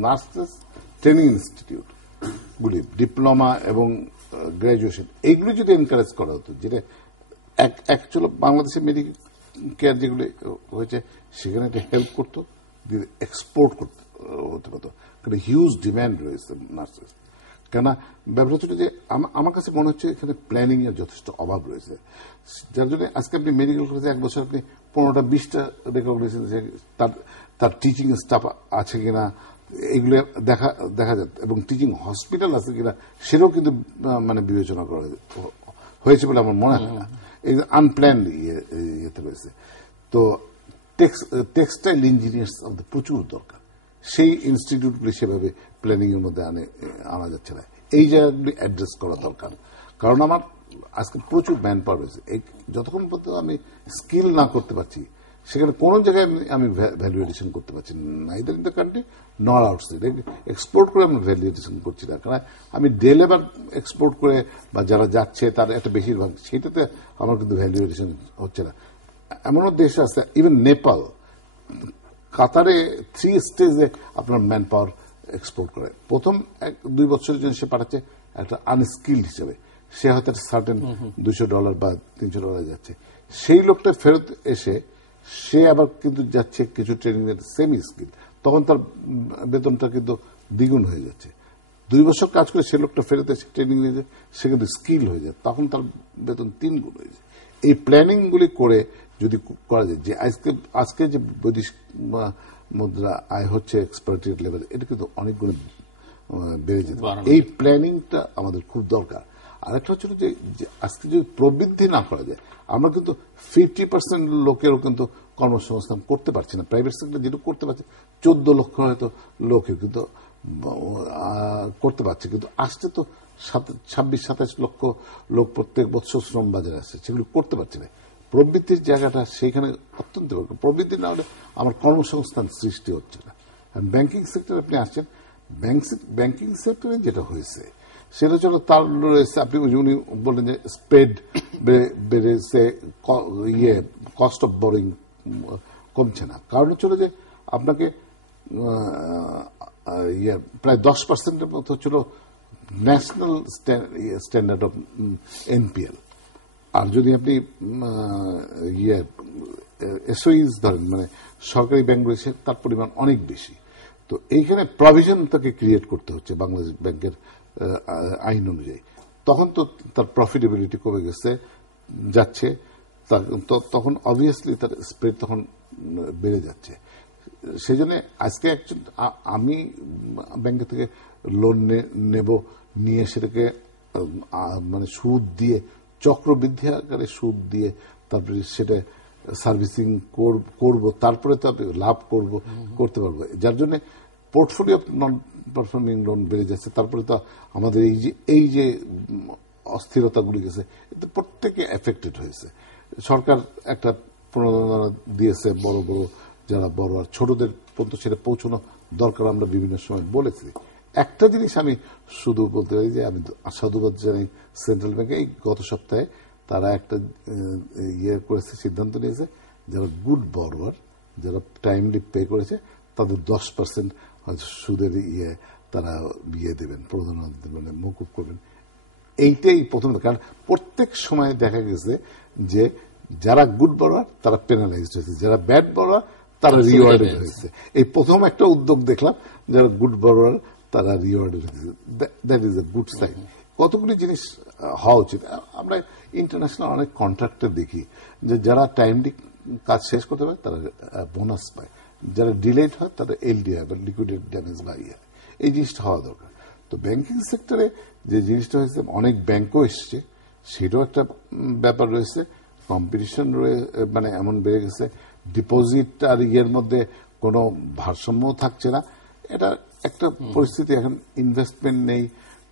নার্সেস ট্রেনিং ইনস্টিটিউট গুলি, ডিপ্লোমা এবং গ্রাজুয়েশন, এইগুলি যদি এনকারেজ করা হতো, যেটা অ্যাকচুয়ালি বাংলাদেশের মেডিকেল কেয়ার যেগুলো হয়েছে সেখানে একটা হেল্প করতো, এক্সপোর্ট করতে হতে পারতো, কারণ হিউজ ডিম্যান্ড রয়েছে নার্সেস। কেন ব্যাপারটা হচ্ছে যে আমার কাছে মনে হচ্ছে এখানে প্ল্যানিং এর যথেষ্ট অভাব রয়েছে, যার জন্য আজকে আপনি মেডিকেল কলেজে 1 বছর আপনি 15টা 20টা রেকগনিশন, তার টিচিং স্টাফ আছে কিনা এগুলো দেখা যায়, এবং টিচিং হসপিটাল আছে কিনা সেটাও কিন্তু মানে বিবেচনা করা হয়েছে বলে আমার মনে হয় না। এই আনপ্ল্যান্ড ইয়েতে রয়েছে। তো টেক্সটাইল ইঞ্জিনিয়ার্স আমাদের প্রচুর দরকার, সেই ইনস্টিটিউটগুলি সেভাবে প্ল্যানিং এর মধ্যে আনা যাচ্ছে না। এই জায়গাগুলি অ্যাড্রেস করা দরকার, কারণ আমার আজকে প্রচুর ম্যান পাওয়ার রয়েছে। যতক্ষণ পর্যন্ত আমি স্কিল না করতে পারছি সেখানে কোন জায়গায় আমি ভ্যালু এডিশন করতে পারছি না, either in the country not outside. Export করে আমি ভ্যালু এডিশন করছি না, কারণ আমি ডে লেবার এক্সপোর্ট করে বা যারা যাচ্ছে তার একটা বেশিরভাগ, সেটাতে আমার কিন্তু ভ্যালু এডিশন হচ্ছে না। এমনও দেশ আছে, ইভেন নেপাল, কাতারে 3 স্টেজে আপনার ম্যান পাওয়ার এক্সপোর্ট করে। প্রথম 2 বছরের জন্য সে পাঠাচ্ছে একটা আনস্কিল্ড হিসেবে, সে হয়তো সার্টেন $200 বা $300 যাচ্ছে, সেই লোকটা ফেরত এসে সে আবার কিন্তু যাচ্ছে কিছু ট্রেনিং সেমি স্কিল, তখন তার বেতনটা কিন্তু দ্বিগুণ হয়ে যাচ্ছে। 2 বছর কাজ করে সে লোকটা ফেরত এসে ট্রেনিং নিয়ে যায়, সে কিন্তু স্কিল হয়ে যায়, তখন তার বেতন 3 গুণ হয়ে যায়। এই প্ল্যানিং গুলি করে যদি করা যায়, যে আজকে যে বৈদেশিক মুদ্রা আয় হচ্ছে এক্সপার্টেড লেভেল, এটা কিন্তু অনেক গুণ বেড়ে যেতে পারে। এই প্ল্যানিংটা আমাদের খুব দরকার। আরেকটা হচ্ছে যে আজকে যদি প্রবৃদ্ধি না করা যায়, আমরা কিন্তু 50% লোকেরও কিন্তু কর্মসংস্থান করতে পারছি না। প্রাইভেট সেক্টর যেটা করতে পারছে 14 লক্ষ হয়তো লোকে কিন্তু করতে পারছে, কিন্তু আসছে তো 26-27 লক্ষ লোক প্রত্যেক বছর শ্রম বাজারে আসছে, সেগুলো করতে পারছে না। প্রবৃদ্ধির জায়গাটা সেইখানে অত্যন্ত দরকার। প্রবৃদ্ধি না হলে আমার কর্মসংস্থান সৃষ্টি হচ্ছে না। ব্যাংকিং সেক্টরে আপনি আসছেন, ব্যাংকিং সেক্টরে যেটা হয়েছে সেটা হচ্ছে তার রয়েছে, আপনি উনি বললেন যে স্প্রেড বেড়েছে, কস্ট অফ বোরিং কমছে না। কারণ হচ্ছে যে আপনাকে প্রায় 10% মতো হচ্ছিল ন্যাশনাল স্ট্যান্ডার্ড অফ এনপিএল, আর যদি আপনি এসওইস ধরেন, মানে সরকারি ব্যাংক রয়েছে, তার পরিমাণ অনেক বেশি। তো এইখানে প্রভিশন তাকে ক্রিয়েট করতে হচ্ছে বাংলাদেশ ব্যাংকের আইন অনুযায়ী, তখন তো তার প্রফিটেবিলিটি কমে যাচ্ছে, তখন অবভিয়াসলি তার স্প্রেড তখন বেড়ে যাচ্ছে। সেই জন্য আজকে আমি ব্যাংক থেকে লোন নেব, নিয়ে সেটাকে মানে সুদ দিয়ে, চক্রবৃদ্ধি আকারে সুদ দিয়ে তারপরে সেটা সার্ভিসিং করব, তারপরে তো লাভ করতে পারবো, যার জন্য পোর্টফোলিও নন পারফর্মিং লোন বেড়ে যাচ্ছে। তারপরে তো আমাদের এই যে অস্থিরতাগুলি গেছে, এতে প্রত্যেকে এফেক্টেড হয়েছে। সরকার একটা প্রণোদনা দিয়েছে বড় বড় যারা বড়, আর ছোটদের পর্যন্ত সেটা পৌঁছানো দরকার, আমরা বিভিন্ন সময় বলেছি। একটা জিনিস আমি শুধু বলতে পারি যে আমি সাধুবাদ জানাই সেন্ট্রাল ব্যাংকে, এই গত সপ্তাহে তারা একটা করেছে, সিদ্ধান্ত নিয়েছে, যারা গুড বরোয়ার, যারা টাইমলি পে করেছে তাদের 10% সুদের তারা দেবেন, প্রণোদনা মানে মকুব করবেন। এইটাই প্রথম, কারণ প্রত্যেক সময় দেখা গেছে যে যারা গুড বরোয়ার তারা পেনালাইজড হয়েছে, যারা ব্যাড বরোয়ার তারা রিওয়ার্ডেড হয়েছে। এই প্রথম একটা উদ্যোগ দেখলাম, যারা গুড বরোয়ার তারা রিওয়ার্ডেড হয়েছে, that is a good sign. কতগুলি জিনিস হওয়া উচিত। আমরা ইন্টারন্যাশনাল অনেক কন্ট্রাক্টর দেখি যে যারা টাইমলি কাজ শেষ করতে পারে তারা বোনাস পায়, যারা ডিলেড হয় তারা এলডি হয় বা লিকুইডেড ড্যামেজ বা এই জিনিসটা হওয়া দরকার। তো ব্যাংকিং সেক্টরে যে জিনিসটা হয়েছে, অনেক ব্যাংকও এসছে, সেটাও একটা ব্যাপার রয়েছে। কম্পিটিশন মানে এমন বেড়ে গেছে, ডিপোজিট আর ইয়ের মধ্যে কোনো ভারসাম্য থাকছে না। এটা একটা পরিস্থিতি, এখন ইনভেস্টমেন্ট নেই,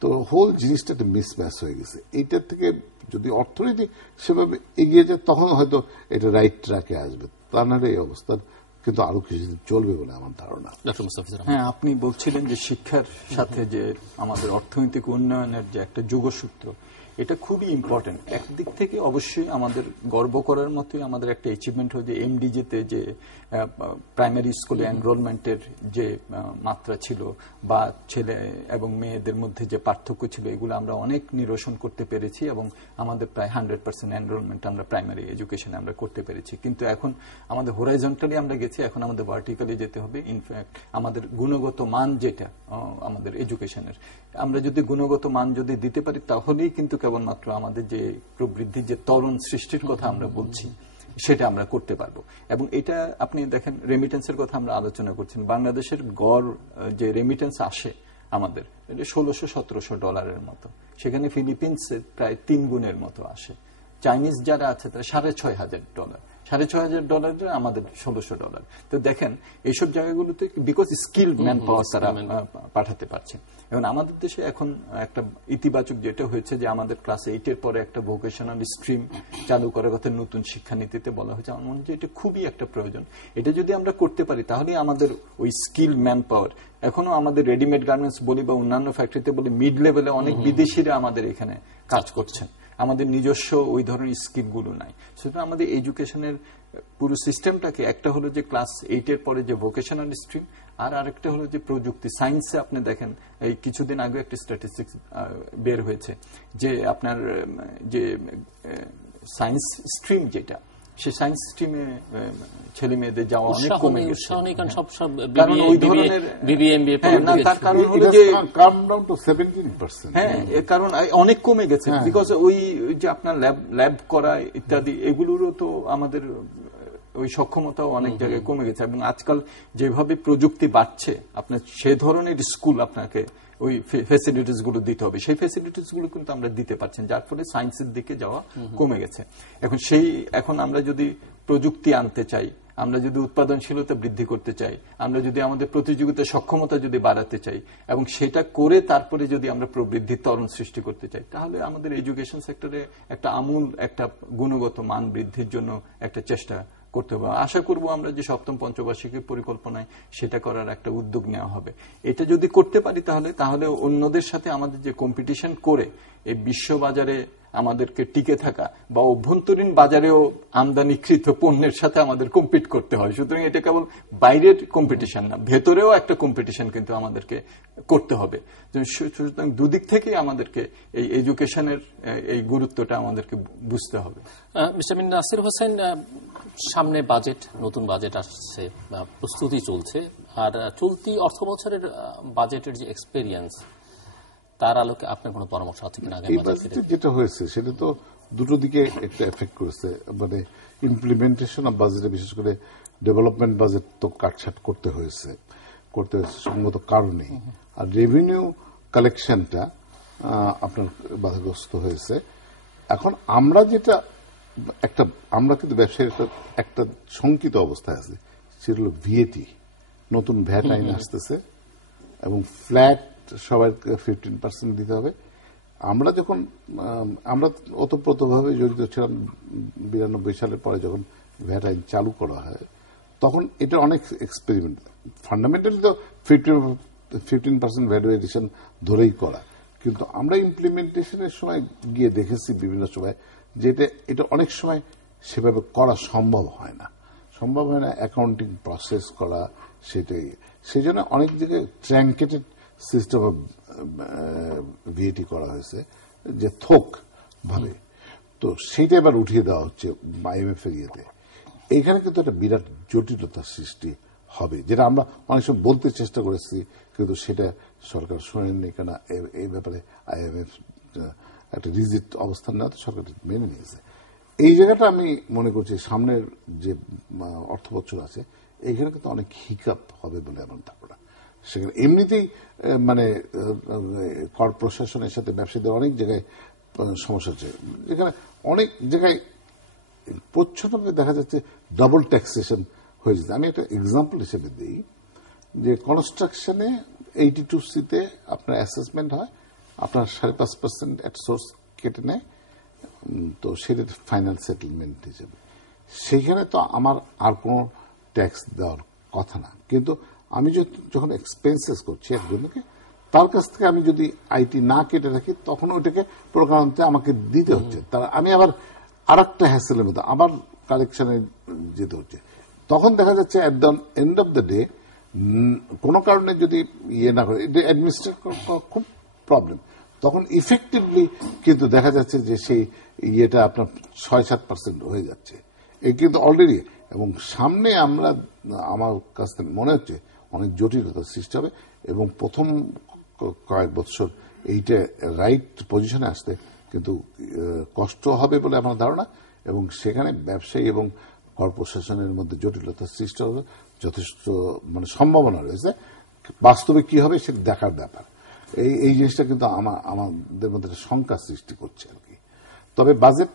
তো হোল জিনিসটা একটা মিসম্যাচ হয়ে গেছে। এইটার থেকে যদি অর্থনীতি সেভাবে এগিয়ে যায় তখন হয়তো এটা রাইট ট্র্যাকে আসবে, তা নাহলে এই অবস্থা কিন্তু আরো কিছুদিন চলবে বলে আমার ধারণা। হ্যাঁ, আপনি বলছিলেন যে শিক্ষার সাথে যে আমাদের অর্থনৈতিক উন্নয়নের যে একটা যোগসূত্র, এটা খুবই ইম্পর্টেন্ট। একদিক থেকে অবশ্যই আমাদের গর্ব করার মতোই আমাদের একটা অ্যাচিভমেন্ট হয়েছে এমডিজিতে যে প্রাইমারি স্কুলে এনরোলমেন্টের যে মাত্রা ছিল বা ছেলে এবং মেয়েদের মধ্যে যে পার্থক্য ছিল, এগুলো আমরা অনেক নিরসন করতে পেরেছি এবং আমাদের প্রায় 100% এনরোলমেন্ট আমরা প্রাইমারি এডুকেশনে আমরা করতে পেরেছি। কিন্তু এখন আমাদের হরাইজন্টালি আমরা গেছি, এখন আমাদের ভার্টিক্যালি যেতে হবে। ইনফ্যাক্ট আমাদের গুণগত মান যেটা আমাদের এডুকেশনের, আমরা যদি গুণগত মান যদি দিতে পারি তাহলেই কিন্তু কেবলমাত্র আমাদের যে প্রবৃদ্ধির যে ত্বরণ সৃষ্টির কথা আমরা বলছি সেটা আমরা করতে পারবো। এবং এটা আপনি দেখেন, রেমিটেন্সের কথা আমরা আলোচনা করছেন, বাংলাদেশের গড় যে রেমিটেন্স আসে আমাদের, এটা $1600-1700 মতো, সেখানে ফিলিপিন্সের প্রায় 3 গুণের মতো আসে। চাইনিজ যারা আছে তারা $6500, $6500 আমাদের $1600। তো দেখেন এইসব জায়গাগুলোতে বিকজ স্কিল ম্যান পাওয়ার তারা পাঠাতে পারছে। এবং আমাদের দেশে এখন একটা ইতিবাচক যেটা হয়েছে যে আমাদের ক্লাস 8-এর পরে একটা ভোকেশনাল স্ট্রিম চালু করার কথা নতুন শিক্ষানীতিতে বলা হয়েছে। আমার মনে হয় এটা খুবই একটা প্রয়োজন। এটা যদি আমরা করতে পারি তাহলে আমাদের ওই স্কিল ম্যান পাওয়ার, এখনো আমাদের রেডিমেড গার্মেন্টস বলি বা অন্যান্য ফ্যাক্টরিতে বলি, মিড লেভেলে অনেক বিদেশিরা আমাদের এখানে কাজ করছেন, আমাদের নিজস্ব ওই ধরনের স্কিলগুলো নাই। সুতরাং আমাদের এডুকেশনের পুরো সিস্টেমটাকে, একটা হলো যে ক্লাস 8-এর পরে যে ভোকেশনাল স্ট্রিম, আর আরেকটা হলো যে প্রযুক্তি সায়েন্সে। আপনি দেখেন এই কিছুদিন আগে একটা স্ট্যাটিস্টিক্স বের হয়েছে যে আপনার যে সায়েন্স স্ট্রিম যেটা, সে সায়েন্স স্ট্রিমে ছেলে মেয়েদের যাওয়া অনেক কমে গেছে। কারণ ওই ধরনের তার কারণ হলো যে কারণ অনেক কমে গেছে, বিকজ ওই যে আপনার ল্যাব করা ইত্যাদি এগুলোরও তো আমাদের ওই সক্ষমতাও অনেক জায়গায় কমে গেছে। এবং আজকাল যেভাবে প্রযুক্তি বাড়ছে, আপনার সে ধরনের স্কুল আপনাকে ওই ফ্যাসিলিটিস গুলো দিতে হবে, সেই ফ্যাসিলিটিস গুলো কিন্তু আমরা দিতে পারছেন, যার ফলে সায়েন্সের দিকে যাওয়া কমে গেছে। এখন আমরা যদি প্রযুক্তি আনতে চাই, আমরা যদি উৎপাদনশীলতা বৃদ্ধি করতে চাই, আমরা যদি আমাদের প্রতিযোগিতার সক্ষমতা যদি বাড়াতে চাই এবং সেটা করে তারপরে যদি আমরা প্রবৃদ্ধির ত্বরণ সৃষ্টি করতে চাই, তাহলে আমাদের এডুকেশন সেক্টরে একটা আমূল একটা গুণগত মান বৃদ্ধির জন্য একটা চেষ্টা করতে হবে। আশা করব আমরা যে সপ্তম পঞ্চবার্ষিকী পরিকল্পনায় সেটা করার একটা উদ্যোগ নেওয়া হবে। এটা যদি করতে পারি তাহলে অন্যদের সাথে আমাদের যে কম্পিটিশন করে এই বিশ্ববাজারে আমাদেরকে টিকে থাকা বা অভ্যন্তরীণ বাজারেও আমদানিকৃত পণ্যের সাথে আমাদের কম্পিট করতে হয়। সুতরাং এটা কেবল বাইরের কম্পিটিশন না, ভেতরেও একটা কম্পিটিশন কিন্তু আমাদেরকে করতে হবে। সুতরাং দুদিক থেকেই আমাদেরকে এই এডুকেশনের এই গুরুত্বটা আমাদেরকে বুঝতে হবে। মিস্টার মিন নাসির হোসেন, সামনে বাজেট, নতুন বাজেট আসছে, প্রস্তুতি চলছে, আর চলতি অর্থ বছরের বাজেটের যে এক্সপেরিয়েন্স, তার আলোকে আপনার কোনো পরামর্শ আছে কিনা? এই বাজেটে যেটা হয়েছে সেটা তো দুটো দিকে একটা এফেক্ট করেছে, মানে ইমপ্লিমেন্টেশন অফ বাজেটে, বিশেষ করে ডেভেলপমেন্ট বাজেট তো কাটছাট করতে হয়েছে সঙ্গত কারণে, আর রেভিনিউ কালেকশনটা আপনার বাধাগ্রস্ত হয়েছে। এখন আমরা যেটা আমরা কিন্তু ব্যবসায়ীর একটা শঙ্কিত অবস্থায় আছে, সেটা হলো ভিএটি, নতুন ভ্যাট আইন আসতেছে এবং ফ্ল্যাট সবাই 15% দিতে হবে। আমরা ওতপ্রোতভাবে জড়িত ছিলাম 92 সালের পরে যখন ভ্যাট আইন চালু করা হয়, তখন এটা অনেক এক্সপেরিমেন্ট, ফান্ডামেন্টালি তো 15% ভ্যাট এডিশন ধরেই করা, কিন্তু আমরা ইমপ্লিমেন্টেশনের সময় গিয়ে দেখেছি বিভিন্ন সময় যে এটা অনেক সময় সেভাবে করা সম্ভব হয় না, অ্যাকাউন্টিং প্রসেস করা, সেটাই সেই জন্য অনেক জায়গায় ট্র্যাঙ্কেটেড সিস্টেম অফ ভিএটি করা হয়েছে, যে থোক ভাবে, তো সেইটা এবার উঠিয়ে দেওয়া হচ্ছে আইএমএফ এর ইয়েতে। এইখানে কিন্তু একটা বিরাট জটিলতার সৃষ্টি হবে, যেটা আমরা অনেক সময় বলতে চেষ্টা করেছি, কিন্তু সেটা সরকার শোনেননি, কেন এই ব্যাপারে আইএমএফ একটা রিজিড অবস্থান নেওয়া, সরকার মেনে নিয়েছে। এই জায়গাটা আমি মনে করছি সামনের যে অর্থ বছর আছে, এইখানে কিন্তু অনেক হিকআপ হবে বলে আমার ধারণা। সেখানে এমনিতেই মানে কর প্রশাসনের সাথে ব্যবসায়ীদের অনেক জায়গায় সমস্যা হচ্ছে, যেখানে অনেক জায়গায় প্রচ্ছন্নভাবে দেখা যাচ্ছে ডাবল ট্যাক্সেশন হয়ে যাচ্ছে। আমি একটা এক্সাম্পল হিসেবে দিই যে কনস্ট্রাকশনে 82C-তে আপনার অ্যাসেসমেন্ট হয়, আপনার 5.5% এট সোর্স কেটে নেয়, তো সেটা ফাইনাল সেটেলমেন্ট হিসেবে। সেইখানে তো আমার আর কোনো ট্যাক্স দেওয়ার কথা না, কিন্তু আমি যখন এক্সপেন্সেস করছি একজনকে, তার কাছ থেকে আমি যদি আইটি না কেটে রাখি তখন ওইটাকে প্রকারান্তে আমাকে দিতে হচ্ছে। তার আমি আবার আরেকটা হ্যাসেলের মতো আবার কালেকশনে যেতে হচ্ছে। তখন দেখা যাচ্ছে at the end of the day কোনো কারণে যদি ইয়ে না করে, এটা অ্যাডমিনিস্ট্রেট করা খুব প্রবলেম। তখন ইফেক্টিভলি কিন্তু দেখা যাচ্ছে যে সেই ইয়েটা আপনার 6-7% হয়ে যাচ্ছে, এই কিন্তু অলরেডি। এবং সামনে আমার কাছ থেকে মনে হচ্ছে অনেক জটিলতার সৃষ্টি হবে, এবং প্রথম কয়েক বছর এইটা রাইট পজিশনে আসতে কিন্তু কষ্ট হবে বলে আমার ধারণা, এবং সেখানে ব্যবসায়ী এবং কর প্রশাসনের মধ্যে জটিলতার সৃষ্টি হবে যথেষ্ট মানে সম্ভাবনা রয়েছে। বাস্তবে কি হবে সেটা দেখার ব্যাপার। এই জিনিসটা কিন্তু আমাদের মধ্যে শঙ্কা সৃষ্টি করছে আর কি। তবে বাজেট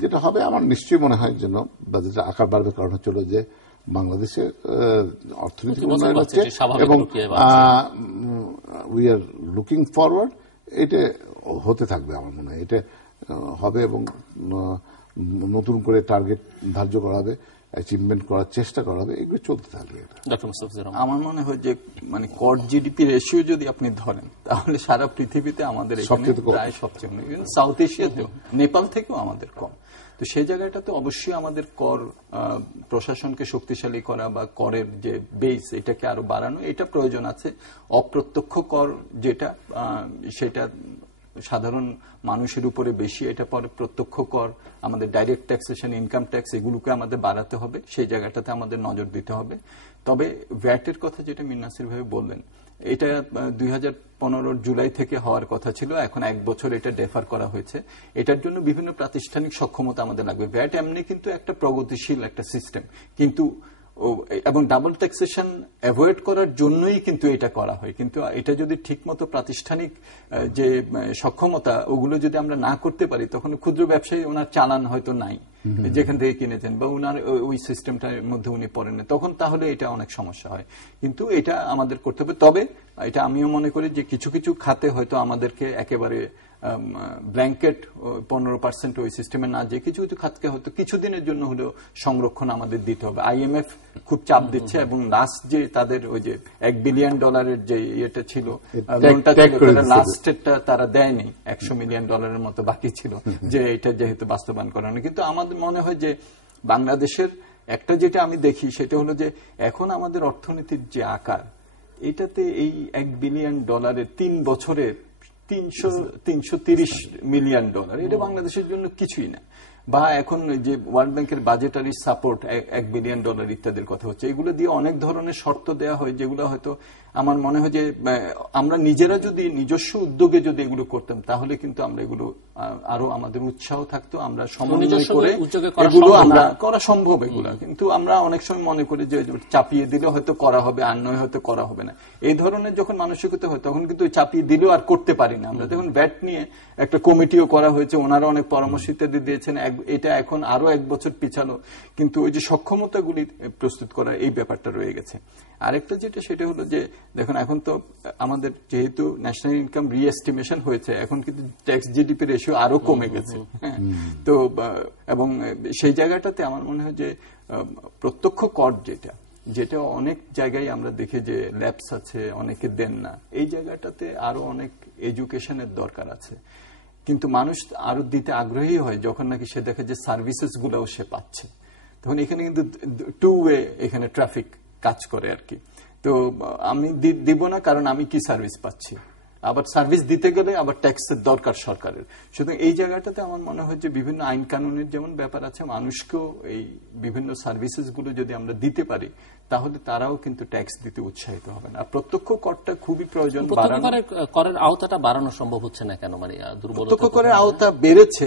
যেটা হবে আমার নিশ্চয়ই মনে হয় যেন বাজেটের আকার বাড়বে, কারণ হচ্ছিল যে বাংলাদেশের অর্থনীতি উন্নয়ন হচ্ছে এবং উই আর লুকিং ফরওয়ার্ড, এটা হতে থাকবে আমার মনে হয়। এটা হবে এবং নতুন করে টার্গেট ধার্য করা হবে, অ্যাচিভমেন্ট করার চেষ্টা করা হবে, এগুলো চলতে থাকবে। আমার মনে হয় যে মানে কর জিডিপি রেশিও যদি আপনি ধরেন তাহলে সারা পৃথিবীতে আমাদের প্রায় সবচেয়ে সাউথ এশিয়াতেও, নেপাল থেকেও আমাদের কম। তো সেই জায়গাটাতে অবশ্যই আমাদের কর প্রশাসনকে শক্তিশালী করা বা করের যে বেস এটাকে আরো বাড়ানো, এটা প্রয়োজন আছে। অপ্রত্যক্ষ কর যেটা সেটা সাধারণ মানুষের উপরে বেশি, এটা পরে প্রত্যক্ষ কর, আমাদের ডাইরেক্ট ট্যাক্সেশন, ইনকাম ট্যাক্স, এগুলোকে আমাদের বাড়াতে হবে, সেই জায়গাটাতে আমাদের নজর দিতে হবে। তবে ভ্যাটের কথা যেটা মীর নাসির ভাই বললেন, এটা 2015 জুলাই থেকে হওয়ার কথা ছিল, এখন 1 বছর এটা ডেফার করা হয়েছে। এটার জন্য বিভিন্ন প্রাতিষ্ঠানিক সক্ষমতা আমাদের লাগবে। ভ্যাট এমনি কিন্তু একটা প্রগতিশীল একটা সিস্টেম, কিন্তু এবং ডাবল ট্যাক্সেশন অ্যাভয়েড করার জন্যই কিন্তু এটা করা হয়। কিন্তু এটা যদি ঠিকমতো প্রাতিষ্ঠানিক যে সক্ষমতা ওগুলো যদি আমরা না করতে পারি, তখন ক্ষুদ্র ব্যবসায়ী ওনার চালান হয়তো নাই যেখান থেকে কিনেছেন, বা ওনার ওই সিস্টেমটার মধ্যে উনি পড়েন না, তখন তাহলে এটা অনেক সমস্যা হয়। কিন্তু এটা আমাদের করতে হবে। তবে এটা আমিও মনে করি যে কিছু কিছু খাতে হয়তো আমাদেরকে একেবারে ব্ল্যাঙ্কেট 15% ওই সিস্টেমে না, যে কিছু কিছু খাতকে হয়তো কিছুদিনের জন্য হলেও সংরক্ষণ আমাদের দিতে হবে। IMF খুব চাপ দিচ্ছে, এবং লাস্ট যে তাদের ওই যে $1 বিলিয়ন যে ইয়েটা ছিল, লোনটা ছিল, লাস্টেরটা তারা দেয়নি, $100 মিলিয়ন মতো বাকি ছিল, যে এটা যেহেতু বাস্তবায়ন করানো। কিন্তু আমাদের মনে হয় যে বাংলাদেশের একটা যেটা আমি দেখি সেটা হলো যে এখন আমাদের অর্থনীতির যে আকার, এটাতে এই $1 বিলিয়ন 3 বছরে $330 মিলিয়ন, এটা বাংলাদেশের জন্য কিছুই না। বা এখন যে ওয়ার্ল্ড ব্যাংকের বাজেটারি সাপোর্ট $1 বিলিয়ন ইত্যাদির কথা হচ্ছে, এগুলো দিয়ে অনেক ধরনের শর্ত দেওয়া হয়, যেগুলো হয়তো আমার মনে হয় যে আমরা নিজেরা যদি নিজস্ব উদ্যোগে যদি এগুলো করতাম, তাহলে কিন্তু আমরা এগুলো আরো আমাদের উৎসাহ থাকতো, আমরা সমন্বয় করে এগুলো আমরা করা সম্ভব এগুলো। কিন্তু আমরা অনেক সময় মনে করি যে চাপিয়ে দিলে হয়তো করা হবে, আর নয় হয়তো করা হবে না। এই ধরনের যখন মানসিকতা হয়, তখন কিন্তু চাপিয়ে দিলেও আর করতে পারি না আমরা। দেখুন ভ্যাট নিয়ে একটা কমিটিও করা হয়েছে, ওনারা অনেক পরামর্শ ইত্যাদি দিয়েছেন, এটা এখন আরো 1 বছর পিছালো, কিন্তু ওই যে সক্ষমতাগুলি প্রস্তুত করার এই ব্যাপারটা রয়ে গেছে। আরেকটা যেটা সেটা হলো যে দেখুন এখন তো আমাদের যেহেতু ন্যাশনাল ইনকাম রিএস্টিমেশন হয়েছে, এখন কিন্তু ট্যাক্স জিডিপি রেশিও আরো কমে গেছে। তো এবং সেই জায়গাটাতে আমার মনে হয় যে প্রত্যক্ষ কর যেটা অনেক জায়গায় আমরা দেখি যে ল্যাপস আছে, অনেকে দেন না, এই জায়গাটাতে আরো অনেক এডুকেশনের দরকার আছে। কিন্তু মানুষ আরো দিতে আগ্রহী হয় যখন নাকি সে দেখে যে সার্ভিসেস গুলাও সে পাচ্ছে, তখন এখানে কিন্তু 2 ওয়ে এখানে ট্রাফিক কাজ করে আর কি। তো আমি দিব না কারণ আমি কি সার্ভিস পাচ্ছি, আবার সার্ভিস দিতে গেলে আবার ট্যাক্সের দরকার সরকারের। সুতরাং এই জায়গাটাতে আমার মনে হয় যে বিভিন্ন আইন কানুনের যেমন ব্যাপার আছে, মানুষকেও এই বিভিন্ন সার্ভিসেস গুলো যদি আমরা দিতে পারি, তাহলে তারাও কিন্তু ট্যাক্স দিতে উৎসাহিত হবে না। আর প্রত্যক্ষ করটা খুবই প্রয়োজন। করের আওতাটা বাড়ানো সম্ভব হচ্ছে না কেন? মানে প্রত্যক্ষ করের আওতা বেড়েছে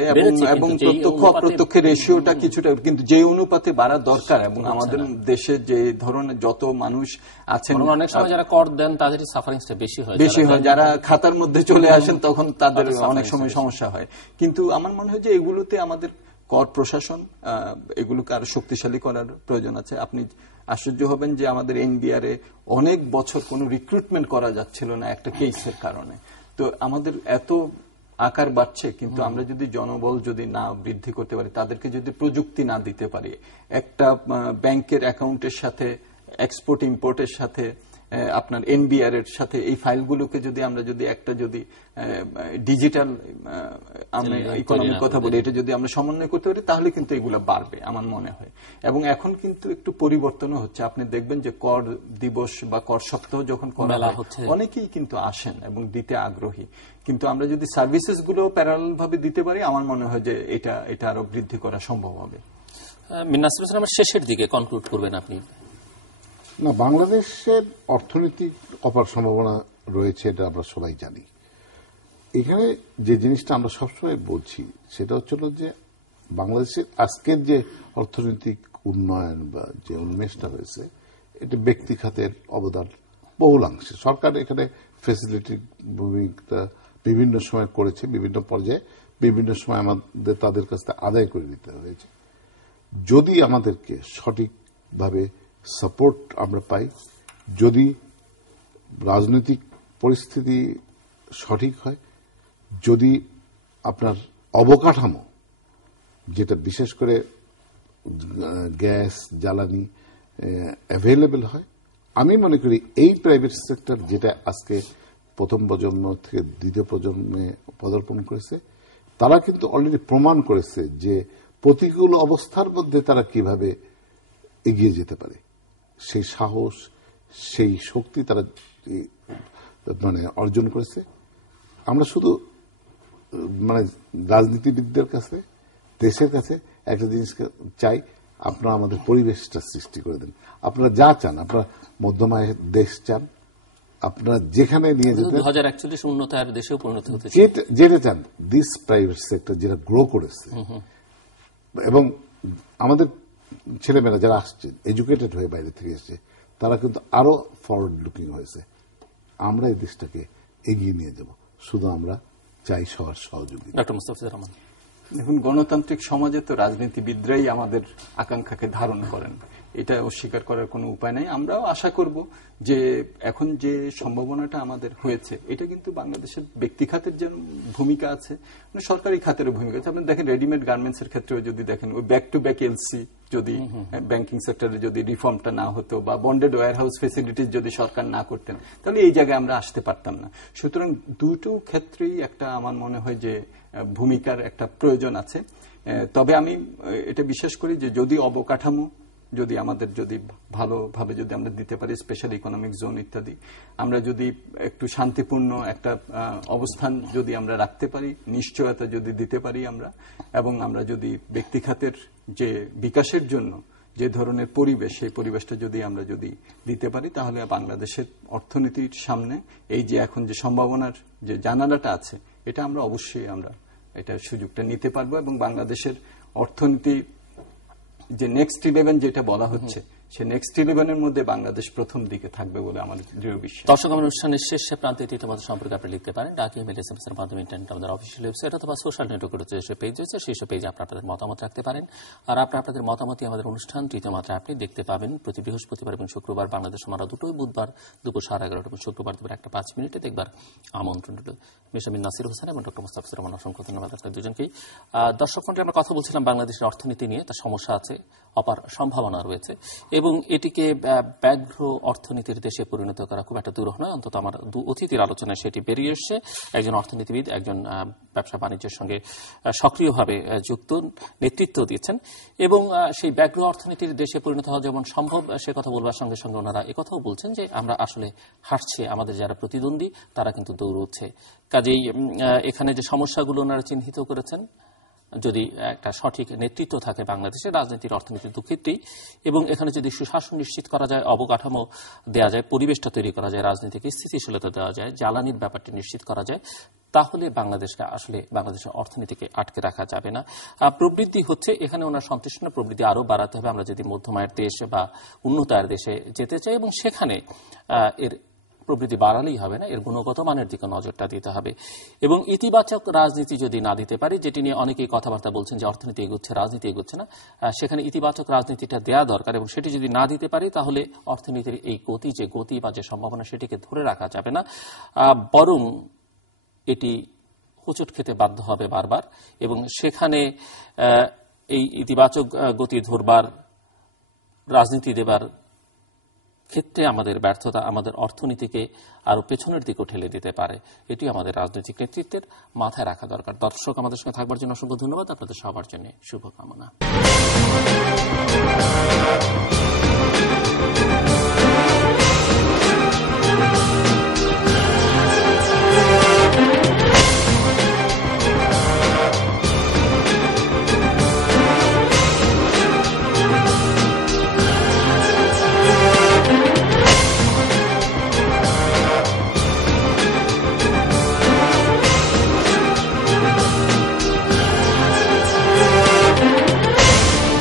এবং প্রত্যক্ষ অপ্রত্যক্ষের রেশিওটা কিছুটা, কিন্তু যে অনুপাতে বাড়া দরকার এবং আমাদের দেশে যে ধরনের যত মানুষ আছেন, অনেক সময় যারা কর দেন তাদেরই সাফারিংসটা বেশি হয়, যারা খাতার মধ্যে চলে আসেন তখন তাদের অনেক সময় সমস্যা হয়। কিন্তু আমার মনে হয় যে এগুলোতে আমাদের কর প্রশাসন এগুলোকে আরো শক্তিশালী করার প্রয়োজন আছে। আপনি আশ্চর্য হবেন যে আমাদের এনবিআর এ অনেক বছর কোনো রিক্রুটমেন্ট করা যাচ্ছিল না একটা কেসের কারণে। তো আমাদের এত আকার বাড়ছে, কিন্তু আমরা যদি জনবল যদি না বৃদ্ধি করতে পারি, তাদেরকে যদি প্রযুক্তি না দিতে পারি, একটা ব্যাংকের অ্যাকাউন্টের সাথে এক্সপোর্ট ইম্পোর্টের সাথে আপনার এনবিআর এর সাথে এই ফাইলগুলোকে যদি আমরা একটা ডিজিটাল ইকোনমির কথা বলি, এটা যদি আমরা সমন্বয় করতে পারি তাহলে কিন্তু এগুলো বাড়বে আমার মনে হয়। এবং এখন কিন্তু একটু পরিবর্তনও হচ্ছে। আপনি দেখবেন যে কর দিবস বা কর সপ্তাহ যখন করা হচ্ছে, অনেকেই কিন্তু আসেন এবং দিতে আগ্রহী। কিন্তু আমরা যদি সার্ভিসেস গুলো প্যারালাল ভাবে দিতে পারি, আমার মনে হয় যে এটা আরো বৃদ্ধি করা সম্ভব হবে। নাসির হোসেন, আমার শেষের দিকে কনক্লুড করবেন আপনি। না, বাংলাদেশের অর্থনৈতিক অপার সম্ভাবনা রয়েছে, এটা আমরা সবাই জানি। এখানে যে জিনিসটা আমরা সবসময় বলছি সেটা হচ্ছিল যে বাংলাদেশের আজকের যে অর্থনৈতিক উন্নয়ন বা যে উন্মেষটা হয়েছে, এটা ব্যক্তি খাতের অবদান বহুলাংশে। সরকার এখানে ফ্যাসিলিটির ভূমিকা বিভিন্ন সময় করেছে, বিভিন্ন পর্যায়ে বিভিন্ন সময় আমাদের তাদের কাছ থেকে আদায় করে নিতে হয়েছে। যদি আমাদেরকে সঠিকভাবে সাপোর্ট আমরা পাই, যদি রাজনৈতিক পরিস্থিতি সঠিক হয়, যদি আপনার অবকাঠামো, যেটা বিশেষ করে গ্যাস জ্বালানি অ্যাভেলেবল হয়, আমি মনে করি এই প্রাইভেট সেক্টর যেটা আজকে প্রথম প্রজন্ম থেকে দ্বিতীয় প্রজন্মে পদার্পণ করেছে, তারা কিন্তু অলরেডি প্রমাণ করেছে যে প্রতিকূল অবস্থার মধ্যে তারা কিভাবে এগিয়ে যেতে পারে। সেই সাহস, সেই শক্তি তারা অর্জন করেছে। আমরা শুধু রাজনীতিবিদদের কাছে, দেশের কাছে একটা জিনিস চাই, আপনারা আমাদের পরিবেশটা সৃষ্টি করে দেন। আপনারা যা চান, আপনারা মধ্যমায়ের দেশ চান, আপনারা যেখানে নিয়ে যেতে 2041 উন্নতার দেশেও পরিণত হতে যেটা চান, দিস প্রাইভেট সেক্টর যেটা গ্রো করেছে, এবং আমাদের ছেলেমেয়েরা যারা আসছে এডুকেটেড হয়ে বাইরে থেকে এসছে, তারা কিন্তু আরো ফরওয়ার্ড লুকিং হয়েছে। আমরা এই দেশটাকে এগিয়ে নিয়ে যাব, শুধু আমরা চাই সবার সহযোগিতা। ডক্টর মুস্তাফিজুর রহমান, দেখুন, গণতান্ত্রিক সমাজে তো রাজনীতিবিদরাই আমাদের আকাঙ্ক্ষাকে ধারণ করেন, এটা অস্বীকার করার কোনো উপায় নাই। আমরাও আশা করব যে এখন যে সম্ভাবনাটা আমাদের হয়েছে, এটা কিন্তু বাংলাদেশের ব্যক্তি খাতের যে ভূমিকা আছে, সরকারি খাতেরও ভূমিকা আছে। আপনি দেখেন রেডিমেড গার্মেন্টস এর ক্ষেত্রেও যদি দেখেন, ওই ব্যাক টু ব্যাক এলসি যদি ব্যাংকিং সেক্টরে যদি রিফর্মটা না হতো, বা বন্ডেড ওয়্যার হাউস ফেসিলিটিস যদি সরকার না করতেন, তাহলে এই জায়গায় আমরা আসতে পারতাম না। সুতরাং দুটো ক্ষেত্রেই একটা আমার মনে হয় যে ভূমিকার একটা প্রয়োজন আছে। তবে আমি এটা বিশ্বাস করি যে যদি অবকাঠামো যদি আমাদের যদি ভালোভাবে যদি আমরা দিতে পারি, স্পেশাল ইকোনমিক জোন ইত্যাদি, আমরা যদি একটু শান্তিপূর্ণ একটা অবস্থান যদি আমরা রাখতে পারি, নিশ্চয়তা যদি দিতে পারি আমরা, এবং আমরা যদি ব্যক্তি খাতের যে বিকাশের জন্য যে ধরনের পরিবেশ, সেই পরিবেশটা যদি আমরা যদি দিতে পারি, তাহলে বাংলাদেশের অর্থনীতির সামনে এই যে এখন যে সম্ভাবনার যে জানালাটা আছে, এটা আমরা অবশ্যই আমরা এটার সুযোগটা নিতে পারবো, এবং বাংলাদেশের অর্থনীতি যে নেক্সট 11 যেটা বলা হচ্ছে, সে নেক্সট 11 এর মধ্যে বাংলাদেশ প্রথম দিকে থাকবে বলে আমার দৃঢ় বিশ্বাস। দর্শক, আমার অনুষ্ঠানের শেষে প্রান্তে তৃতীয়মত সম্পর্কে আপনি লিখতে পারেন ডাকি ইমেল, এসএমএস এর মাধ্যমে, ইন্টারনেট, আমাদের অফিসিয়াল ওয়েবসাইট অথবা সোশ্যাল নেটওয়ার্কের যে পেজ রয়েছে, সেই সব পেজে আপনাদের মতামত রাখতে পারেন। আর আপনাদের মতামতই আমাদের অনুষ্ঠান তৃতীয় মাত্রা আপনি দেখতে পাবেন প্রতি বৃহস্পতিবার এবং শুক্রবার বাংলাদেশ সময় দুটোই, বুধবার দুপুর 11:30 এবং শুক্রবার দুপুর 1:05 দেখবার আমন্ত্রণ রইল। মিশামিন নাসির হোসেন এবং ডক্টর মুস্তাফিজুর রহমান, অসংখ্য ধন্যবাদ আপনাদের দুজনকেই। দর্শক মণ্ডলী, আমরা কথা বলছিলাম বাংলাদেশের অর্থনীতি নিয়ে। তার সমস্যা আছে, অপার সম্ভাবনা রয়েছে, এবং এটিকে ব্যাঘ্র অর্থনীতির দেশে পরিণত করা খুব একটা দূর নয়। অন্তত আমার দু অতিথির আলোচনায় সেটি বেরিয়ে এসছে। একজন অর্থনীতিবিদ, একজন ব্যবসা বাণিজ্যের সঙ্গে সক্রিয়ভাবে যুক্ত, নেতৃত্ব দিয়েছেন, এবং সেই ব্যাঘ্র অর্থনীতির দেশে পরিণত হওয়া যেমন সম্ভব, সে কথা বলবার সঙ্গে সঙ্গে ওনারা একথাও বলছেন যে আমরা আসলে হাঁটছি, আমাদের যারা প্রতিদ্বন্দ্বী তারা কিন্তু দৌড়চ্ছে। কাজেই এখানে যে সমস্যাগুলো ওনারা চিহ্নিত করেছেন, যদি একটা সঠিক নেতৃত্ব থাকে বাংলাদেশের রাজনীতির অর্থনীতির দুক্ষেত্রেই, এবং এখানে যদি সুশাসন নিশ্চিত করা যায়, অবকাঠামো দেওয়া যায়, পরিবেশটা তৈরি করা যায়, রাজনীতিকে স্থিতিশীলতা দেওয়া যায়, জ্বালানির ব্যাপারটি নিশ্চিত করা যায়, তাহলে বাংলাদেশকে আসলে বাংলাদেশের অর্থনীতিকে আটকে রাখা যাবে না। প্রবৃদ্ধি হচ্ছে এখানে ওনার সন্তুষ্ট না, প্রবৃদ্ধি আরো বাড়াতে হবে আমরা যদি মধ্যম আয়ের দেশ বা উন্নত আয়ের দেশে যেতে চাই, এবং সেখানে এর প্রবৃদ্ধি বাড়ালেই হবে না, এর গুণগত মানের দিকে নজরটা দিতে হবে। এবং ইতিবাচক রাজনীতি যদি না দিতে পারি, যেটি নিয়ে অনেকেই কথাবার্তা বলছেন যে অর্থনীতি এগোচ্ছে, রাজনীতি এগোচ্ছে না, সেখানে ইতিবাচক রাজনীতিটা দেয়া দরকার, এবং সেটি যদি না দিতে পারি তাহলে অর্থনীতির এই গতি বা যে সম্ভাবনা সেটিকে ধরে রাখা যাবে না, বরং এটি হোঁচট খেতে বাধ্য হবে বারবার। এবং সেখানে এই ইতিবাচক গতি ধরবার, রাজনীতি দেবার ক্ষেত্রে আমাদের ব্যর্থতা আমাদের অর্থনীতিকে আরো পেছনের দিকে ঠেলে দিতে পারে। এটি আমাদের রাজনৈতিক নেতৃত্বের মাথায় রাখা দরকার। দর্শক, আমাদের সঙ্গে থাকবার জন্য অসংখ্য ধন্যবাদ। আপনাদের সবার জন্য শুভকামনা।